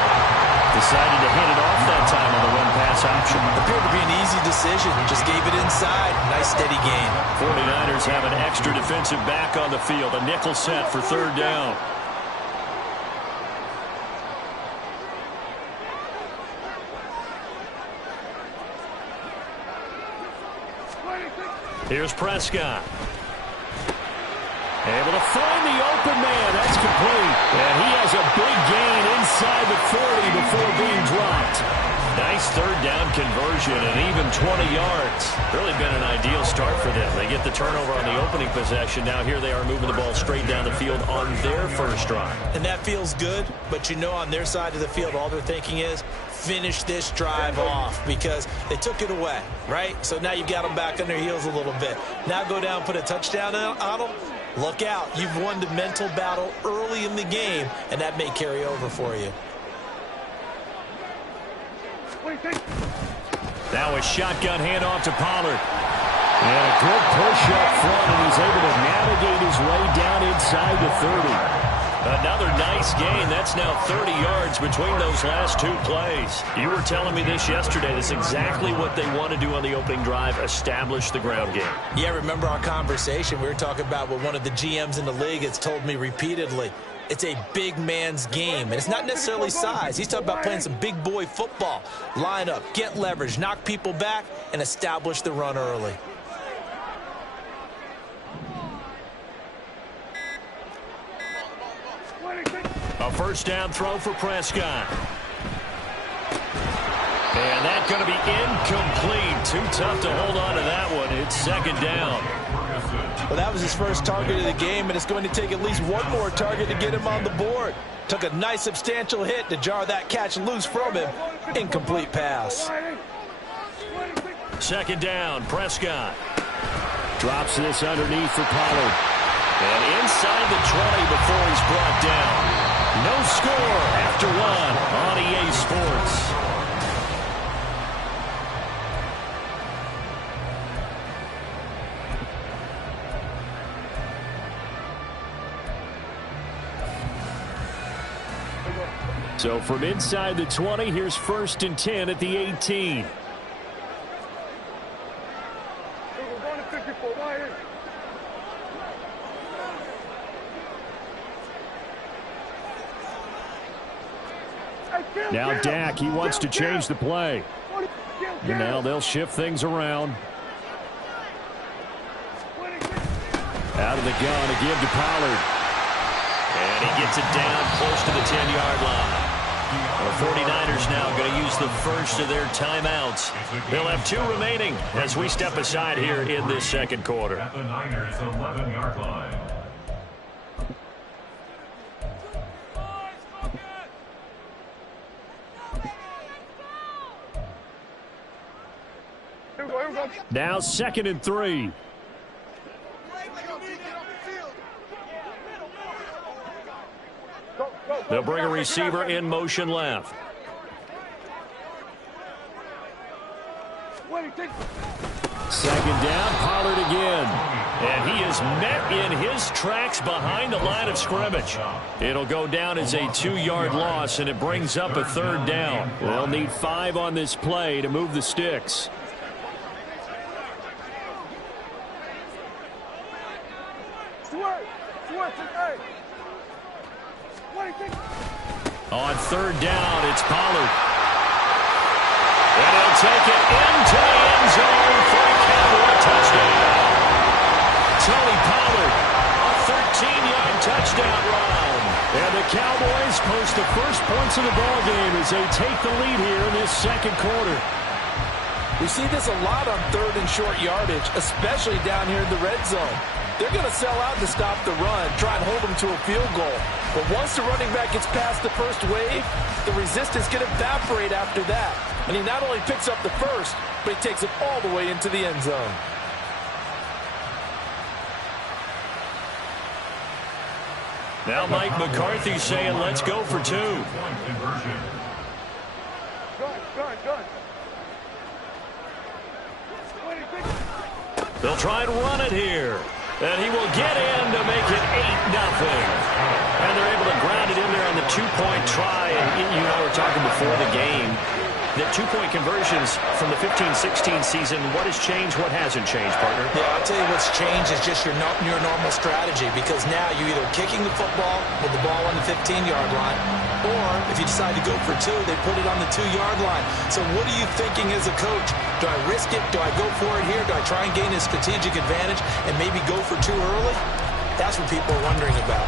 Decided to hand it off that time on the run-pass option. Appeared to be an easy decision. Just gave it inside. Nice steady gain. 49ers have an extra defensive back on the field. A nickel set for 3rd down. Here's Prescott. Able to find the open man. That's complete. And he has a big gain inside the 40 before being dropped. Nice 3rd down conversion and even 20 yards. Really been an ideal start for them. They get the turnover on the opening possession. Now here they are moving the ball straight down the field on their first drive. And that feels good, but you know on their side of the field all they're thinking is finish this drive off because they took it away, right? So now you've got them back on their heels a little bit. Now go down, put a touchdown on them. Look out. You've won the mental battle early in the game, and that may carry over for you. Now a shotgun handoff to Pollard. And a good push up front, and he's able to navigate his way down inside the 30. Another nice gain. That's now 30 yards between those last 2 plays. You were telling me this yesterday. That's exactly what they want to do on the opening drive, establish the ground game. Yeah, remember our conversation? We were talking about what one of the GMs in the league has told me repeatedly. It's a big man's game, and it's not necessarily size. He's talking about playing some big boy football. Line up, get leverage, knock people back, and establish the run early. A first down throw for Prescott. And that's going to be incomplete. Too tough to hold on to that one. It's 2nd down. Well, that was his first target of the game, and it's going to take at least one more target to get him on the board. Took a nice substantial hit to jar that catch loose from him. Incomplete pass. 2nd down, Prescott. Drops this underneath for Pollard. And inside the 20 before he's brought down. No score after 1 on EA Sports. So from inside the 20, here's 1st and 10 at the 18. Now Dak, he wants to change the play. And now they'll shift things around. Out of the gun again to Pollard. And he gets it down close to the 10-yard line. The 49ers now going to use the first of their timeouts. They'll have 2 remaining as we step aside here in this 2nd quarter. At the Niners' 11-yard line. Now 2nd and 3. They'll bring a receiver in motion left. Second down, Pollard again. And he is met in his tracks behind the line of scrimmage. It'll go down as a 2-yard loss, and it brings up a 3rd down. They'll need 5 on this play to move the sticks. On 3rd down, it's Pollard. And he'll take it into the end zone for a Cowboy touchdown. Tony Pollard, a 13-yard touchdown run. And the Cowboys post the first points of the ballgame as they take the lead here in this 2nd quarter. We see this a lot on 3rd and short yardage, especially down here in the red zone. They're going to sell out to stop the run, try and hold them to a field goal. But once the running back gets past the first wave, the resistance can evaporate after that. And he not only picks up the first, but he takes it all the way into the end zone. Now Mike McCarthy saying, let's go for 2. They'll try and run it here. And he will get in to make it 8-0. And they're able to ground it in there on the 2-point try. And you and I were talking before the game that 2-point conversions from the 15-16 season, what has changed, what hasn't changed, partner? Yeah, I'll tell you what's changed is just your normal strategy, because now you're either kicking the football with the ball on the 15-yard line, or if you decide to go for 2, they put it on the 2-yard line. So what are you thinking as a coach? Do I risk it? Do I go for it here? Do I try and gain a strategic advantage and maybe go for 2 early? That's what people are wondering about.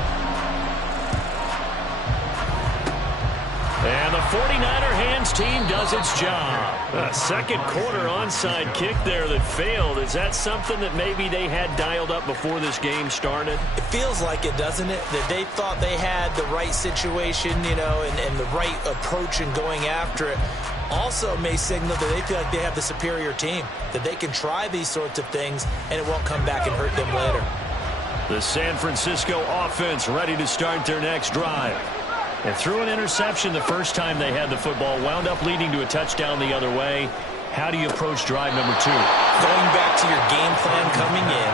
And the 49er hands team does its job. A second quarter onside kick there that failed. Is that something that maybe they had dialed up before this game started? It feels like it, doesn't it? That they thought they had the right situation, you know, and the right approach in going after it. Also may signal that they feel like they have the superior team, that they can try these sorts of things and it won't come back and hurt them later. The San Francisco offense ready to start their next drive. And threw an interception the first time they had the football, wound up leading to a touchdown the other way. How do you approach drive number 2? Going back to your game plan coming in,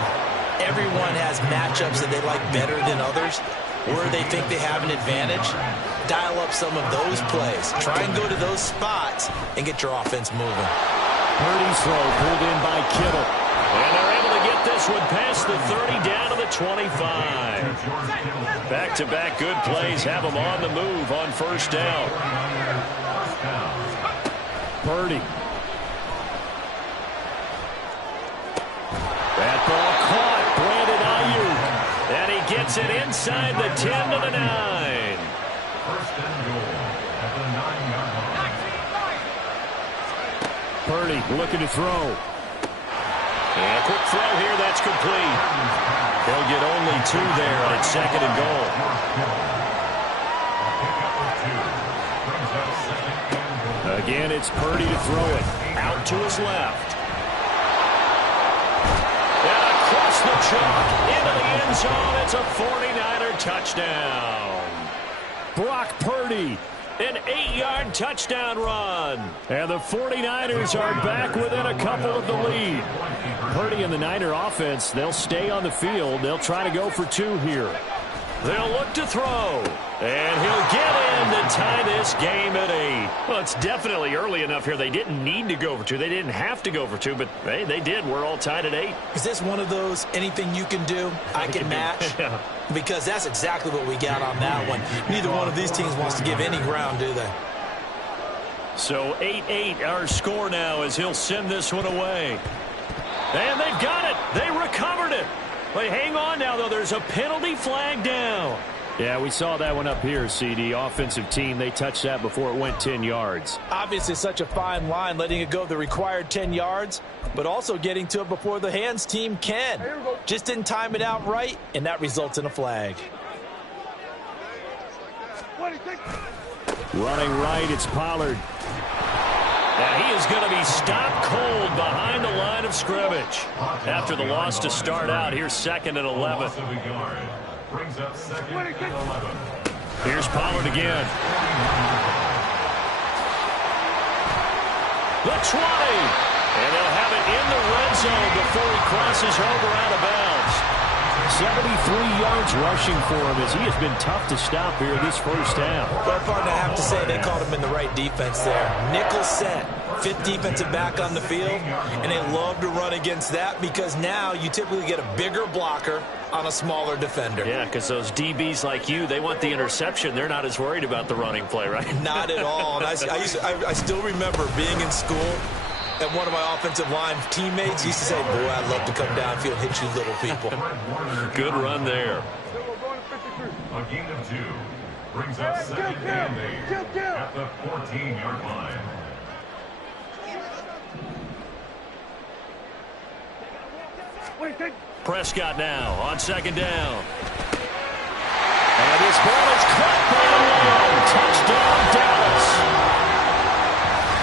everyone has matchups that they like better than others, where they think they have an advantage. Dial up some of those plays. Try and go to those spots and get your offense moving. Purdy's throw pulled in by Kittle. And they're able to get this one past the 30 down to the 25. Back-to-back good plays have them on the move on first down. Purdy. That ball caught. Brandon Ayuk. And he gets it inside the 10 to the 9. First and goal at the 9-yard line. Purdy looking to throw. And a quick throw here, that's complete. They'll get only 2 there, and it's 2nd and goal. Again, it's Purdy to throw it. Out to his left. And across the chalk, into the end zone. It's a 49er touchdown. Brock Purdy. An 8-yard touchdown run. And the 49ers are back within a couple of the lead. Purdy and the Niner offense, they'll stay on the field. They'll try to go for 2 here. They'll look to throw. And he'll get in to tie this game at 8. Well, it's definitely early enough here. They didn't need to go for 2. They didn't have to go for 2, but hey, they did. We're all tied at 8. Is this one of those anything you can do, I can match? Yeah. Because that's exactly what we got on that one. Neither one of these teams wants to give any ground, do they? So 8-8 our score now as he'll send this one away. And they've got it. They recovered it. But hang on now, though. There's a penalty flag down. Yeah, we saw that one up here, CD. Offensive team, they touched that before it went 10 yards. Obviously such a fine line, letting it go the required 10 yards, but also getting to it before the hands team can. Just didn't time it out right, and that results in a flag. Running right, it's Pollard. Now he is going to be stopped cold behind the line of scrimmage. After the loss to start out, here's 2nd and 11. Brings up 2nd and 11. Here's Pollard again. The 20. And they'll have it in the red zone before he crosses over out of bounds. 73 yards rushing for him as he has been tough to stop here this first half. Well, partner, I have to say they caught him in the right defense there. Nickel set, 5th defensive back on the field, and they love to run against that because now you typically get a bigger blocker on a smaller defender. Yeah, because those DBs like you, they want the interception. They're not as worried about the running play, right? Not at all. And I still remember being in school, and one of my offensive line teammates used to say, boy, I'd love to come downfield and hit you little people. Good run there. A gain of 2. Brings up 2nd and 8 at the 14-yard line. Prescott now on second down. And his ball is caught by Lamb. Touchdown, Dallas.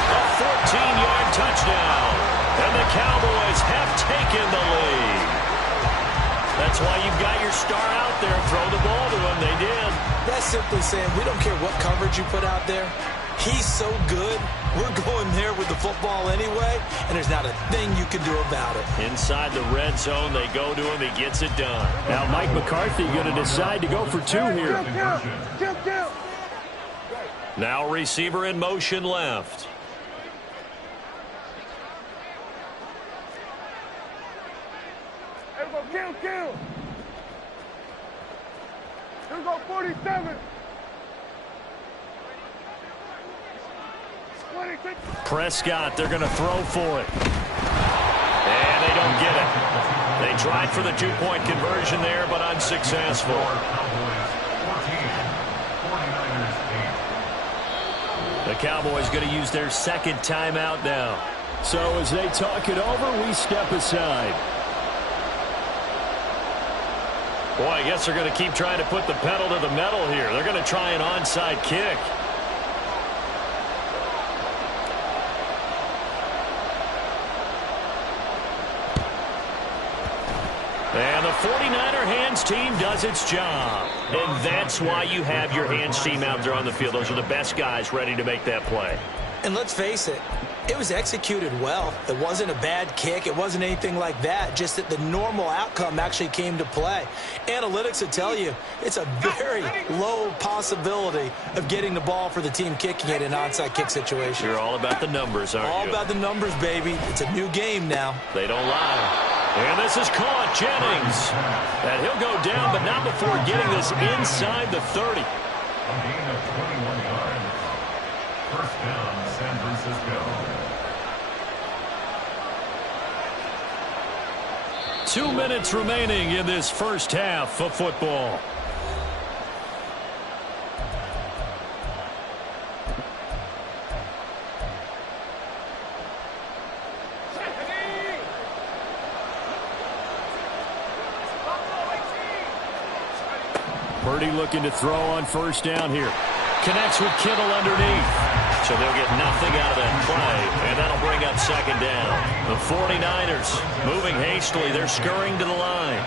A 14-yard touchdown. And the Cowboys have taken the lead. That's why you've got your star out there. Throw the ball to him. They did. That's simply saying we don't care what coverage you put out there. He's so good. We're going there with the football anyway, and there's not a thing you can do about it. Inside the red zone, they go to him. He gets it done. Now Mike McCarthy going to decide to go for two here. Now receiver in motion left. Kill. Here we go, 47. 26. Prescott, they're going to throw for it. And they don't get it. They tried for the two-point conversion there, but unsuccessful. The Cowboys going to use their second timeout now. So as they talk it over, we step aside. Boy, I guess they're going to keep trying to put the pedal to the metal here. They're going to try an onside kick. And the 49er hands team does its job. And that's why you have your hands team out there on the field. Those are the best guys ready to make that play. And let's face it, it was executed well. It wasn't a bad kick. It wasn't anything like that. Just that the normal outcome actually came to play. Analytics will tell you it's a very low possibility of getting the ball for the team kicking it in an onside kick situation. You're all about the numbers, aren't you? All about the numbers, baby. It's a new game now. They don't lie. And this is caught, Jennings. And he'll go down, but not before getting this inside the 30. A gain of 21 yards. First down, San Francisco. 2 minutes remaining in this first half of football. Purdy looking to throw on first down here. Connects with Kittle underneath. So they'll get nothing out of that play, and that'll bring up second down. The 49ers moving hastily. They're scurrying to the line.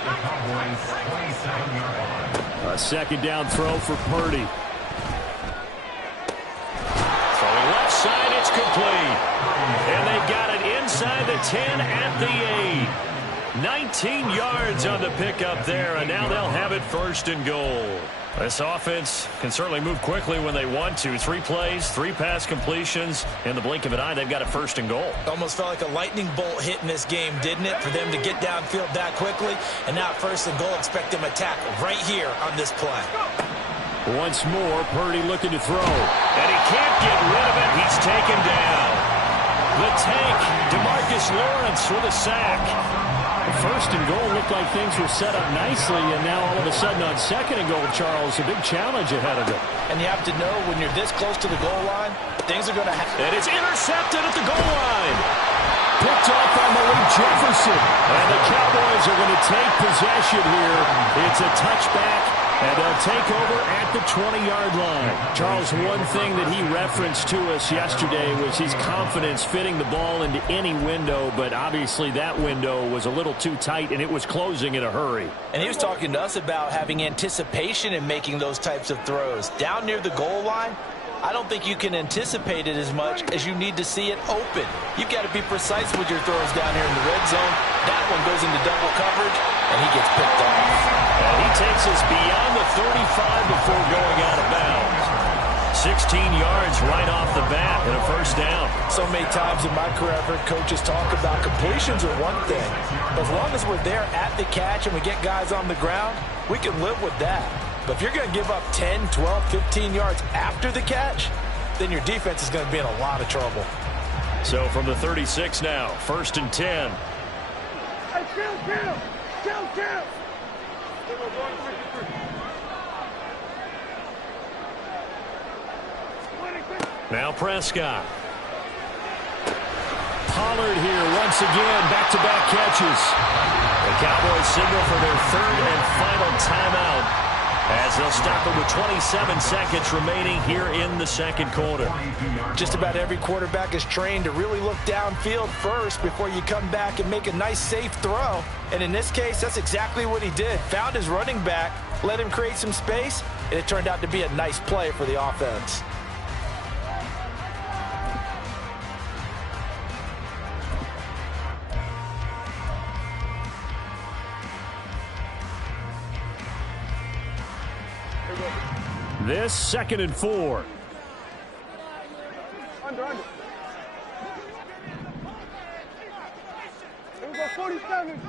A second down throw for Purdy. Throwing left side, it's complete. And they've got it inside the 10 at the 8. 19 yards on the pickup there, and now they'll have it first and goal. This offense can certainly move quickly when they want to. 3 plays, 3 pass completions. In the blink of an eye, they've got it first and goal. Almost felt like a lightning bolt hit in this game, didn't it? For them to get downfield that quickly. And now first and goal, expect them to attack right here on this play. Once more, Purdy looking to throw. And he can't get rid of it. He's taken down. The tank, DeMarcus Lawrence with a sack. First and goal looked like things were set up nicely, and now all of a sudden on second and goal, Charles, a big challenge ahead of them. And you have to know when you're this close to the goal line, things are going to happen. And it's intercepted at the goal line. Picked off by Malik Jefferson. And the Cowboys are going to take possession here. It's a touchback, and they'll take over at the 20-yard line. Charles, one thing that he referenced to us yesterday was his confidence fitting the ball into any window, but obviously that window was a little too tight, and it was closing in a hurry. And he was talking to us about having anticipation in making those types of throws. Down near the goal line, I don't think you can anticipate it as much as you need to see it open. You've got to be precise with your throws down here in the red zone. That one goes into double coverage, and he gets picked off. And he takes us beyond the 35 before going out of bounds. 16 yards right off the bat and a first down. So many times in my career, I've heard coaches talk about completions are one thing. But as long as we're there at the catch and we get guys on the ground, we can live with that. But if you're going to give up 10, 12, 15 yards after the catch, then your defense is going to be in a lot of trouble. So from the 36 now, first and 10. Hey, chill. Now Prescott. Pollard here once again, back-to-back catches. The Cowboys signal for their third and final timeout as they'll stop it with 27 seconds remaining here in the second quarter. Just about every quarterback is trained to really look downfield first before you come back and make a nice, safe throw. And in this case, that's exactly what he did. Found his running back, let him create some space, and it turned out to be a nice play for the offense. This 2nd and 4. Under. Here we go, 47.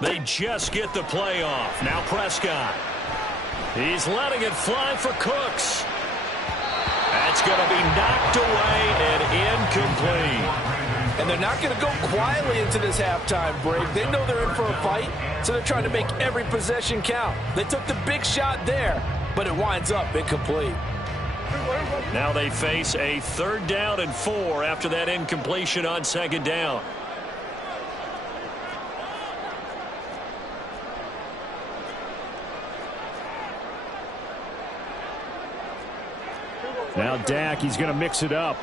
They just get the play off. Now Prescott. He's letting it fly for Cooks. That's going to be knocked away and incomplete. And they're not going to go quietly into this halftime break. They know they're in for a fight, so they're trying to make every possession count. They took the big shot there, but it winds up incomplete. Now they face a 3rd down and 4 after that incompletion on 2nd down. Now Dak, he's going to mix it up.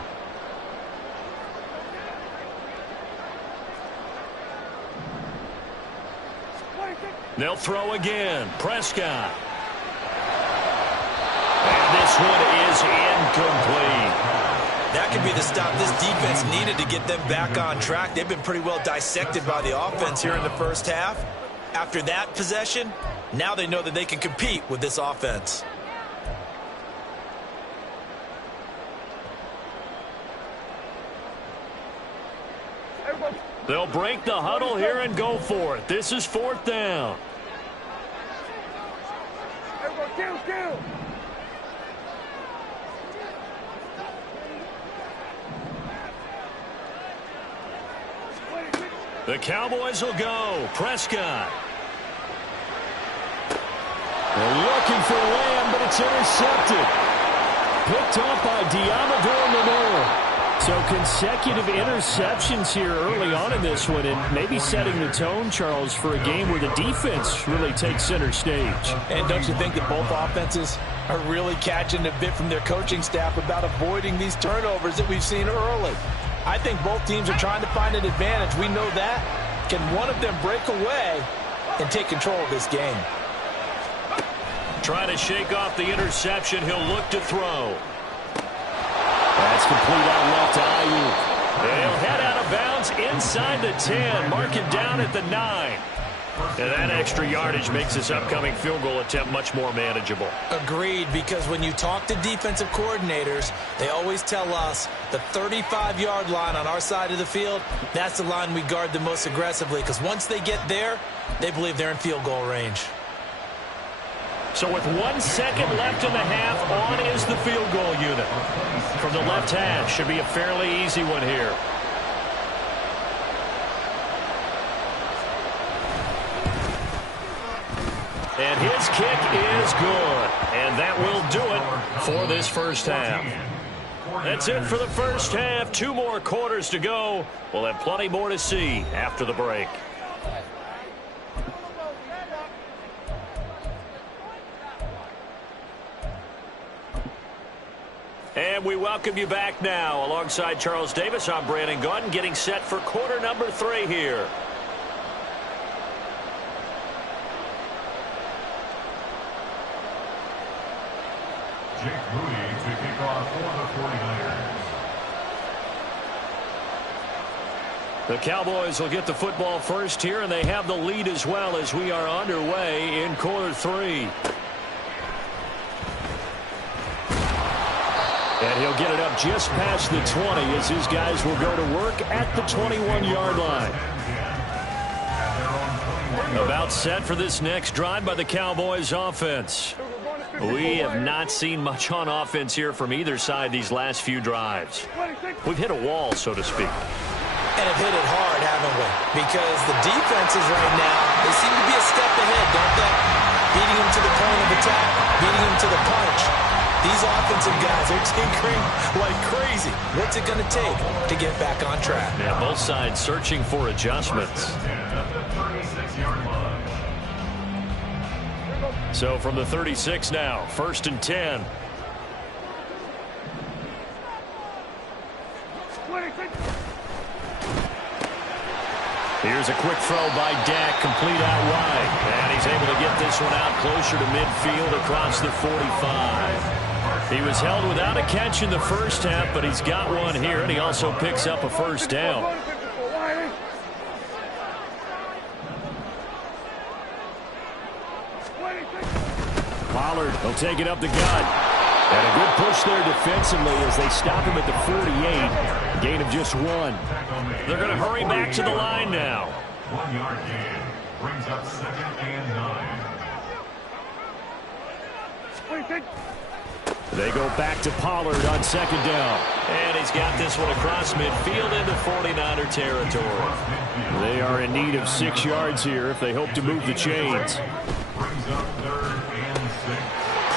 They'll throw again. Prescott. And this one is incomplete. That could be the stop this defense needed to get them back on track. They've been pretty well dissected by the offense here in the first half. After that possession, now they know that they can compete with this offense. They'll break the huddle here and go for it. This is 4th down. The Cowboys will go. Prescott. They're looking for Lamb, but it's intercepted. Picked up by Diamador Lenore. So consecutive interceptions here early on in this one, and maybe setting the tone, Charles, for a game where the defense really takes center stage. And don't you think that both offenses are really catching a bit from their coaching staff about avoiding these turnovers that we've seen early? I think both teams are trying to find an advantage. We know that. Can one of them break away and take control of this game? Trying to shake off the interception. He'll look to throw. That's complete out left to Ayuk. They'll head out of bounds inside the 10. Mark it down at the 9. And that extra yardage makes this upcoming field goal attempt much more manageable. Agreed, because when you talk to defensive coordinators, they always tell us the 35-yard line on our side of the field, that's the line we guard the most aggressively, because once they get there, they believe they're in field goal range. So with 1 second left in the half, on is the field goal unit. From the left hash, should be a fairly easy one here. And his kick is good. And that will do it for this first half. That's it for the first half. 2 more quarters to go. We'll have plenty more to see after the break. And we welcome you back now. Alongside Charles Davis, I'm Brandon Gaudin, getting set for quarter number 3 here. Jake Moody to kick off for the 49ers. The Cowboys will get the football first here, and they have the lead as well as we are underway in quarter 3. And he'll get it up just past the 20 as his guys will go to work at the 21-yard line. About set for this next drive by the Cowboys offense. We have not seen much on offense here from either side these last few drives. We've hit a wall, so to speak. And have hit it hard, haven't we? Because the defenses right now, they seem to be a step ahead, don't they? Beating them to the point of attack, beating them to the punch. These offensive guys are tinkering like crazy. What's it going to take to get back on track? Yeah, both sides searching for adjustments. So from the 36 now, 1st and 10. Here's a quick throw by Dak, complete out wide. And he's able to get this one out closer to midfield across the 45. He was held without a catch in the first half, but he's got one here, and he also picks up a first down. Pollard will take it up the gut. And a good push there defensively as they stop him at the 48. Gain of just 1. They're going to hurry back to the line now. 1 yard gain brings up 2nd and 9. They go back to Pollard on 2nd down. And he's got this one across midfield into 49er territory. They are in need of 6 yards here if they hope to move the chains. Brings up 3rd and 6.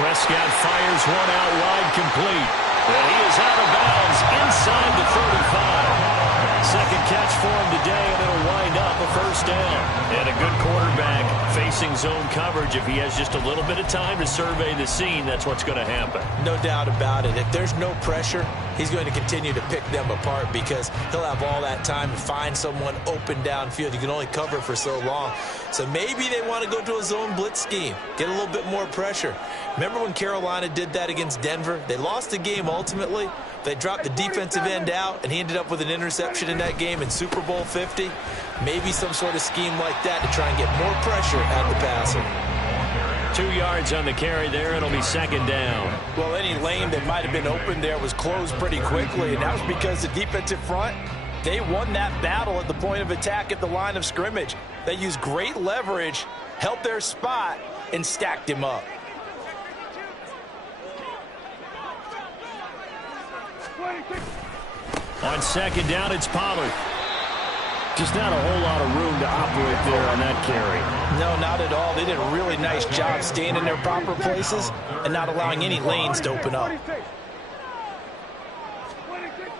Prescott fires one out wide, complete. And he is out of bounds inside the 35. Second catch for him today, and it'll wind up a first down. And a good quarterback facing zone coverage. If he has just a little bit of time to survey the scene, that's what's going to happen. No doubt about it. If there's no pressure, he's going to continue to pick them apart because he'll have all that time to find someone open downfield. You can only cover for so long. So maybe they want to go to a zone blitz scheme, get a little bit more pressure. Remember when Carolina did that against Denver? They lost the game ultimately. They dropped the defensive end out, and he ended up with an interception in that game in Super Bowl 50. Maybe some sort of scheme like that to try and get more pressure at the passer. 2 yards on the carry there. It'll be 2nd down. Well, any lane that might have been open there was closed pretty quickly, and that was because the defensive front, they won that battle at the point of attack at the line of scrimmage. They used great leverage, held their spot, and stacked him up. On 2nd down, it's Pollard. Just not a whole lot of room to operate there on that carry. No, not at all. They did a really nice job staying in their proper places and not allowing any lanes to open up.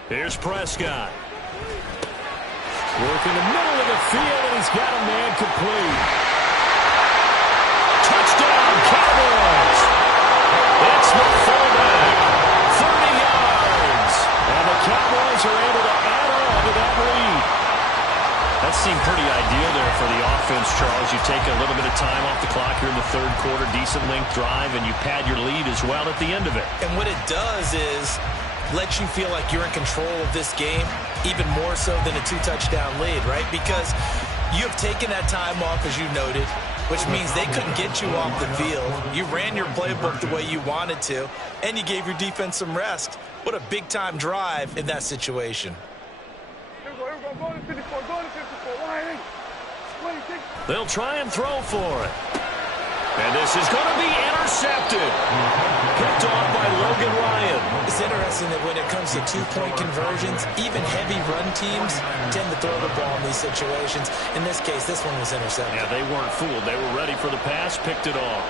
Here's Prescott. Working the middle of the field, and he's got a man complete. Touchdown, Cowboys! It's the fullback. 30 yards. And the Cowboys are able to add on to that lead. That seemed pretty ideal there for the offense, Charles. You take a little bit of time off the clock here in the 3rd quarter, decent length drive, and you pad your lead as well at the end of it. And what it does is let you feel like you're in control of this game, even more so than a 2-touchdown lead, right? Because you have taken that time off, as you noted, which means they couldn't get you off the field. You ran your playbook the way you wanted to, and you gave your defense some rest. What a big-time drive in that situation. They'll try and throw for it. And this is going to be intercepted. Picked off by Logan Ryan. It's interesting that when it comes to 2-point conversions, even heavy run teams tend to throw the ball in these situations. In this case, this one was intercepted. Yeah, they weren't fooled. They were ready for the pass, picked it off.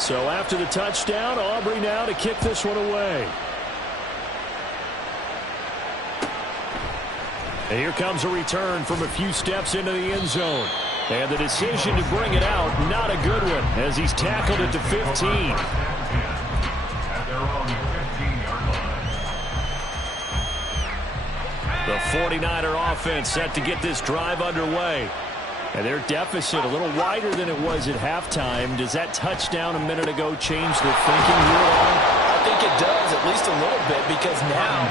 So after the touchdown, Aubrey now to kick this one away. And here comes a return from a few steps into the end zone. And the decision to bring it out, not a good one, as he's tackled at the 15. The 49er offense set to get this drive underway. And their deficit a little wider than it was at halftime. Does that touchdown a minute ago change their thinking here at all? I think it does, at least a little bit, because now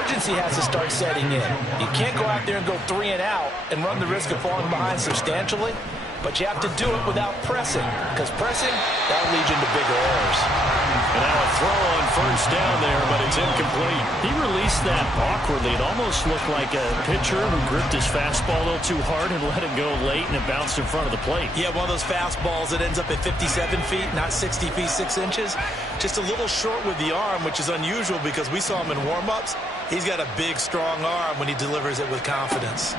urgency has to start setting in. You can't go out there and go 3 and out and run the risk of falling behind substantially, but you have to do it without pressing, because pressing, that'll lead you into bigger errors. And now a throw on 1st down there, but it's incomplete. He released that awkwardly. It almost looked like a pitcher who gripped his fastball a little too hard and let it go late, and it bounced in front of the plate. Yeah, one of those fastballs that ends up at 57 feet, not 60 feet 6 inches. Just a little short with the arm, which is unusual because we saw him in warm-ups. He's got a big, strong arm when he delivers it with confidence.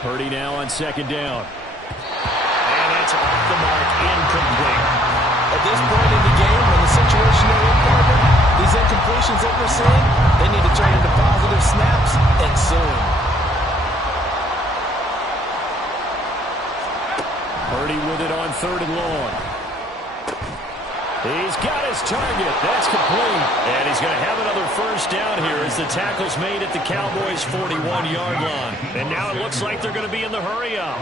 Purdy now on 2nd down. And That's off the mark, incomplete. At this point in the game, when the situation they're in, partner, these incompletions that we're seeing, they need to turn into positive snaps, and soon. Purdy with it on 3rd and long. He's got his target. That's complete. And he's going to have another first down here as the tackle's made at the Cowboys' 41-yard line. And now it looks like they're going to be in the hurry-up.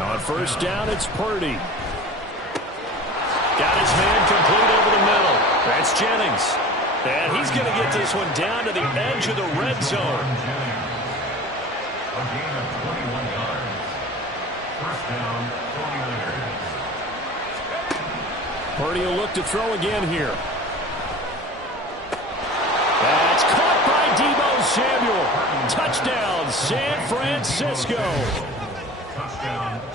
On first down, it's Purdy. Got his man complete over the middle. That's Jennings. And he's going to get this one down to the edge of the red zone. A gain of 21 yards. First down, 49ers. Purdy will look to throw again here. That's caught by Deebo Samuel. Touchdown, San Francisco.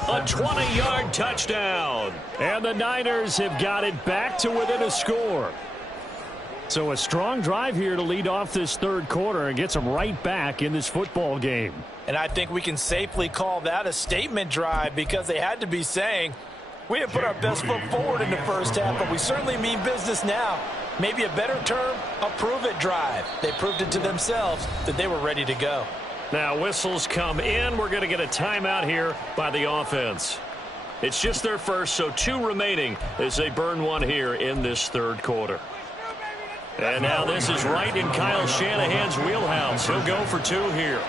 A 20-yard touchdown. And the Niners have got it back to within a score. So a strong drive here to lead off this third quarter and gets them right back in this football game. And I think we can safely call that a statement drive because they had to be saying, we have put our best foot forward in the first half, but we certainly mean business now. Maybe a better term, a prove-it drive. They proved it to themselves that they were ready to go. Now whistles come in. We're going to get a timeout here by the offense. It's just their first, so 2 remaining as they burn one here in this third quarter. And now this is right in Kyle Shanahan's wheelhouse. He'll go for 2 here.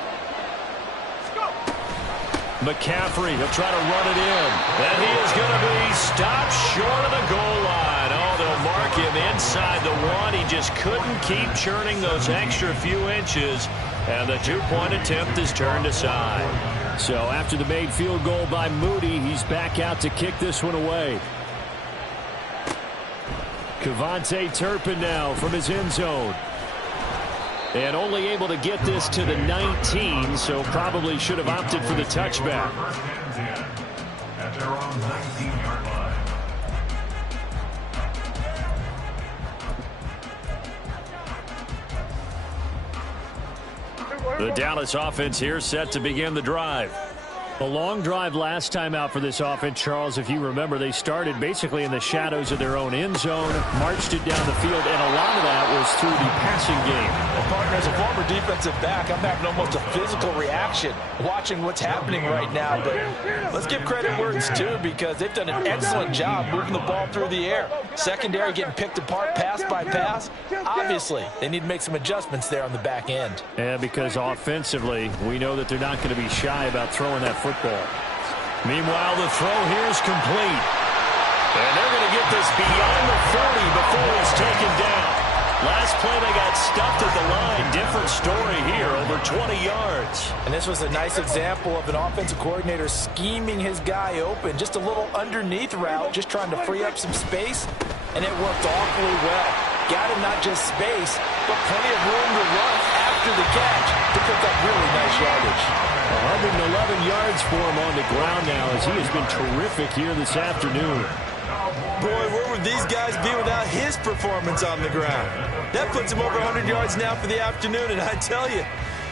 McCaffrey, he'll try to run it in. And he is going to be stopped short of the goal line. Oh, they'll mark him inside the 1. He just couldn't keep churning those extra few inches. And the 2-point attempt is turned aside. So after the made field goal by Moody, he's back out to kick this one away. Kevontae Turpin now from his end zone. And only able to get this to the 19, so probably should have opted for the touchback. At their own 19-yard line. The Dallas offense here set to begin the drive. A long drive last time out for this offense, Charles. If you remember, they started basically in the shadows of their own end zone, marched it down the field, and a lot of that was through the passing game. Well, partner, as a former defensive back, I'm having almost a physical reaction watching what's happening right now. But let's give credit where it's due because they've done an excellent job moving the ball through the air. Secondary getting picked apart pass by pass. Obviously, they need to make some adjustments there on the back end. And because offensively, we know that they're not going to be shy about throwing that football. Meanwhile, the throw here is complete. And they're going to get this beyond the 40 before he's taken down. Last play, they got stuffed at the line. Different story here, over 20 yards. And this was a nice example of an offensive coordinator scheming his guy open. Just a little underneath route, just trying to free up some space. And it worked awfully well. Got him not just space, but plenty of room to run after the catch to pick up really nice yardage. 111 yards for him on the ground now as he has been terrific here this afternoon. Boy, where would these guys be without his performance on the ground? That puts him over 100 yards now for the afternoon, and I tell you,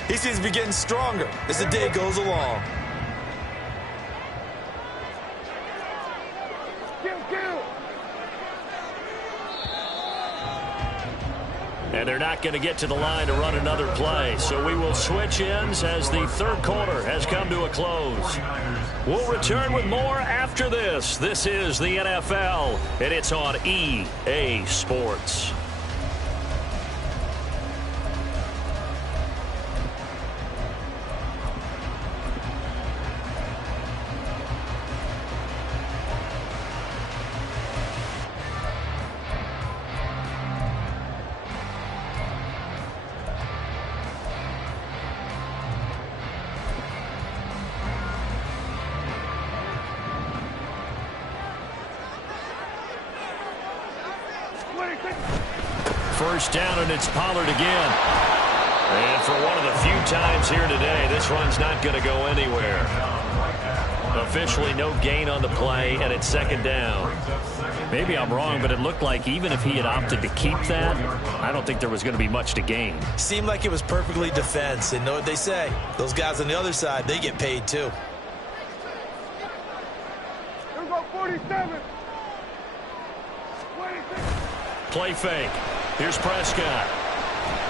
he seems to be getting stronger as the day goes along. And they're not going to get to the line to run another play. So we will switch ends as the third quarter has come to a close. We'll return with more after this. This is the NFL, and it's on EA Sports. First down, and it's Pollard again. And for one of the few times here today, this run's not going to go anywhere. Officially no gain on the play, and it's second down. Maybe I'm wrong, but it looked like even if he had opted to keep that, I don't think there was going to be much to gain. Seemed like it was perfectly defense, and know what they say. Those guys on the other side, they get paid too. Here we go, 47. Play fake. Here's Prescott.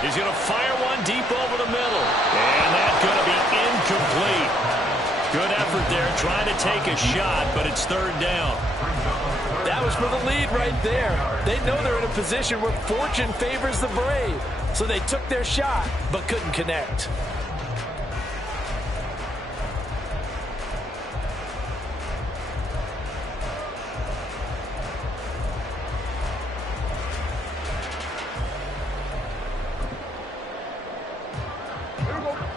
He's going to fire one deep over the middle. And that's going to be incomplete. Good effort there trying to take a shot, but it's third down. That was for the lead right there. They know they're in a position where fortune favors the brave. So they took their shot, but couldn't connect.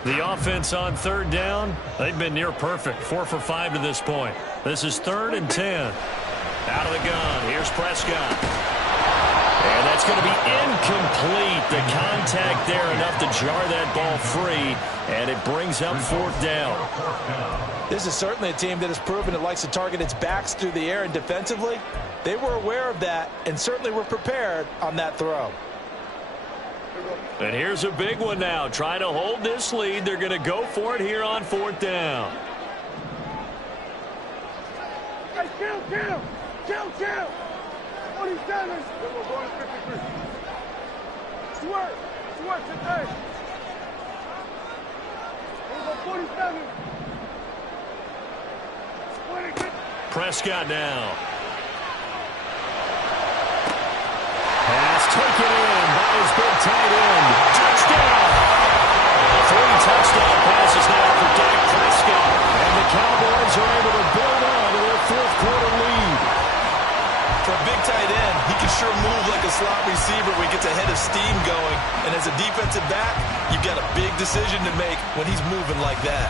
The offense on third down, they've been near perfect. 4 for 5 to this point. This is 3rd and 10. Out of the gun. Here's Prescott. And that's going to be incomplete. The contact there enough to jar that ball free. And it brings up 4th down. This is certainly a team that has proven it likes to target its backs through the air and defensively. They were aware of that and certainly were prepared on that throw. And here's a big one now. Trying to hold this lead. They're going to go for it here on 4th down. Hey, kill. 47. We're going 53. Swerve today. Here we go, 47. 20. Prescott now. Pass taken in by his big tight end. Touchdown! 3 touchdown passes now for Dak Prescott. And the Cowboys are able to build on to their 4th quarter lead. For a big tight end, he can sure move like a slot receiver when he gets a head of steam going. And as a defensive back, you've got a big decision to make when he's moving like that.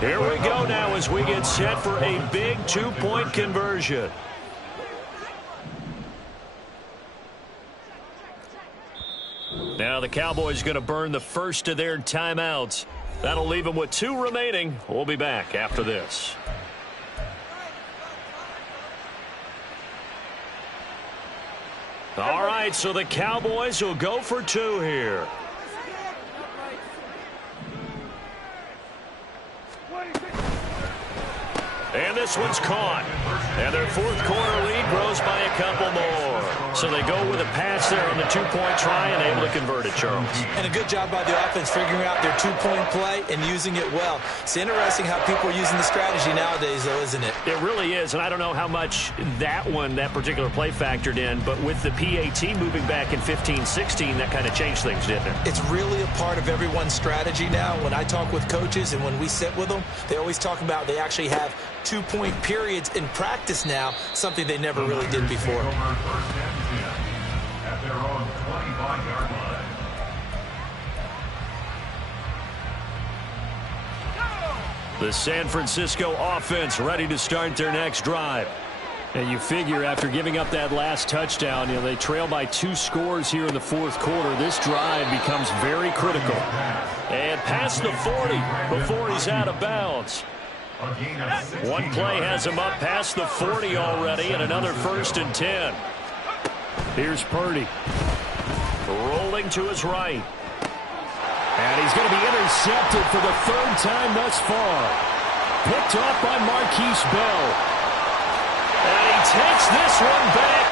Here we go now as we get set for a big 2-point conversion. Now the Cowboys going to burn the first of their timeouts. That'll leave them with 2 remaining. We'll be back after this. All right, so the Cowboys will go for 2 here. And this one's caught. And their 4th quarter lead grows by a couple more. So they go with a pass there on the 2-point try and able to convert it, Charles. And a good job by the offense figuring out their 2-point play and using it well. It's interesting how people are using the strategy nowadays, though, isn't it? It really is, and I don't know how much that particular play factored in, but with the PAT moving back in 15-16, that kind of changed things, didn't it? It's really a part of everyone's strategy now. When I talk with coaches and when we sit with them, they always talk about they actually have 2-point periods in practice now, something they never really did before. At their own 25-yard line. The San Francisco offense ready to start their next drive. And you figure after giving up that last touchdown, they trail by 2 scores here in the 4th quarter. This drive becomes very critical. And past the 40 before he's out of bounds. One play has him up past the 40 already, and another 1st and 10. Here's Purdy. Rolling to his right. And he's going to be intercepted for the 3rd time thus far. Picked off by Marquise Bell. And he takes this one back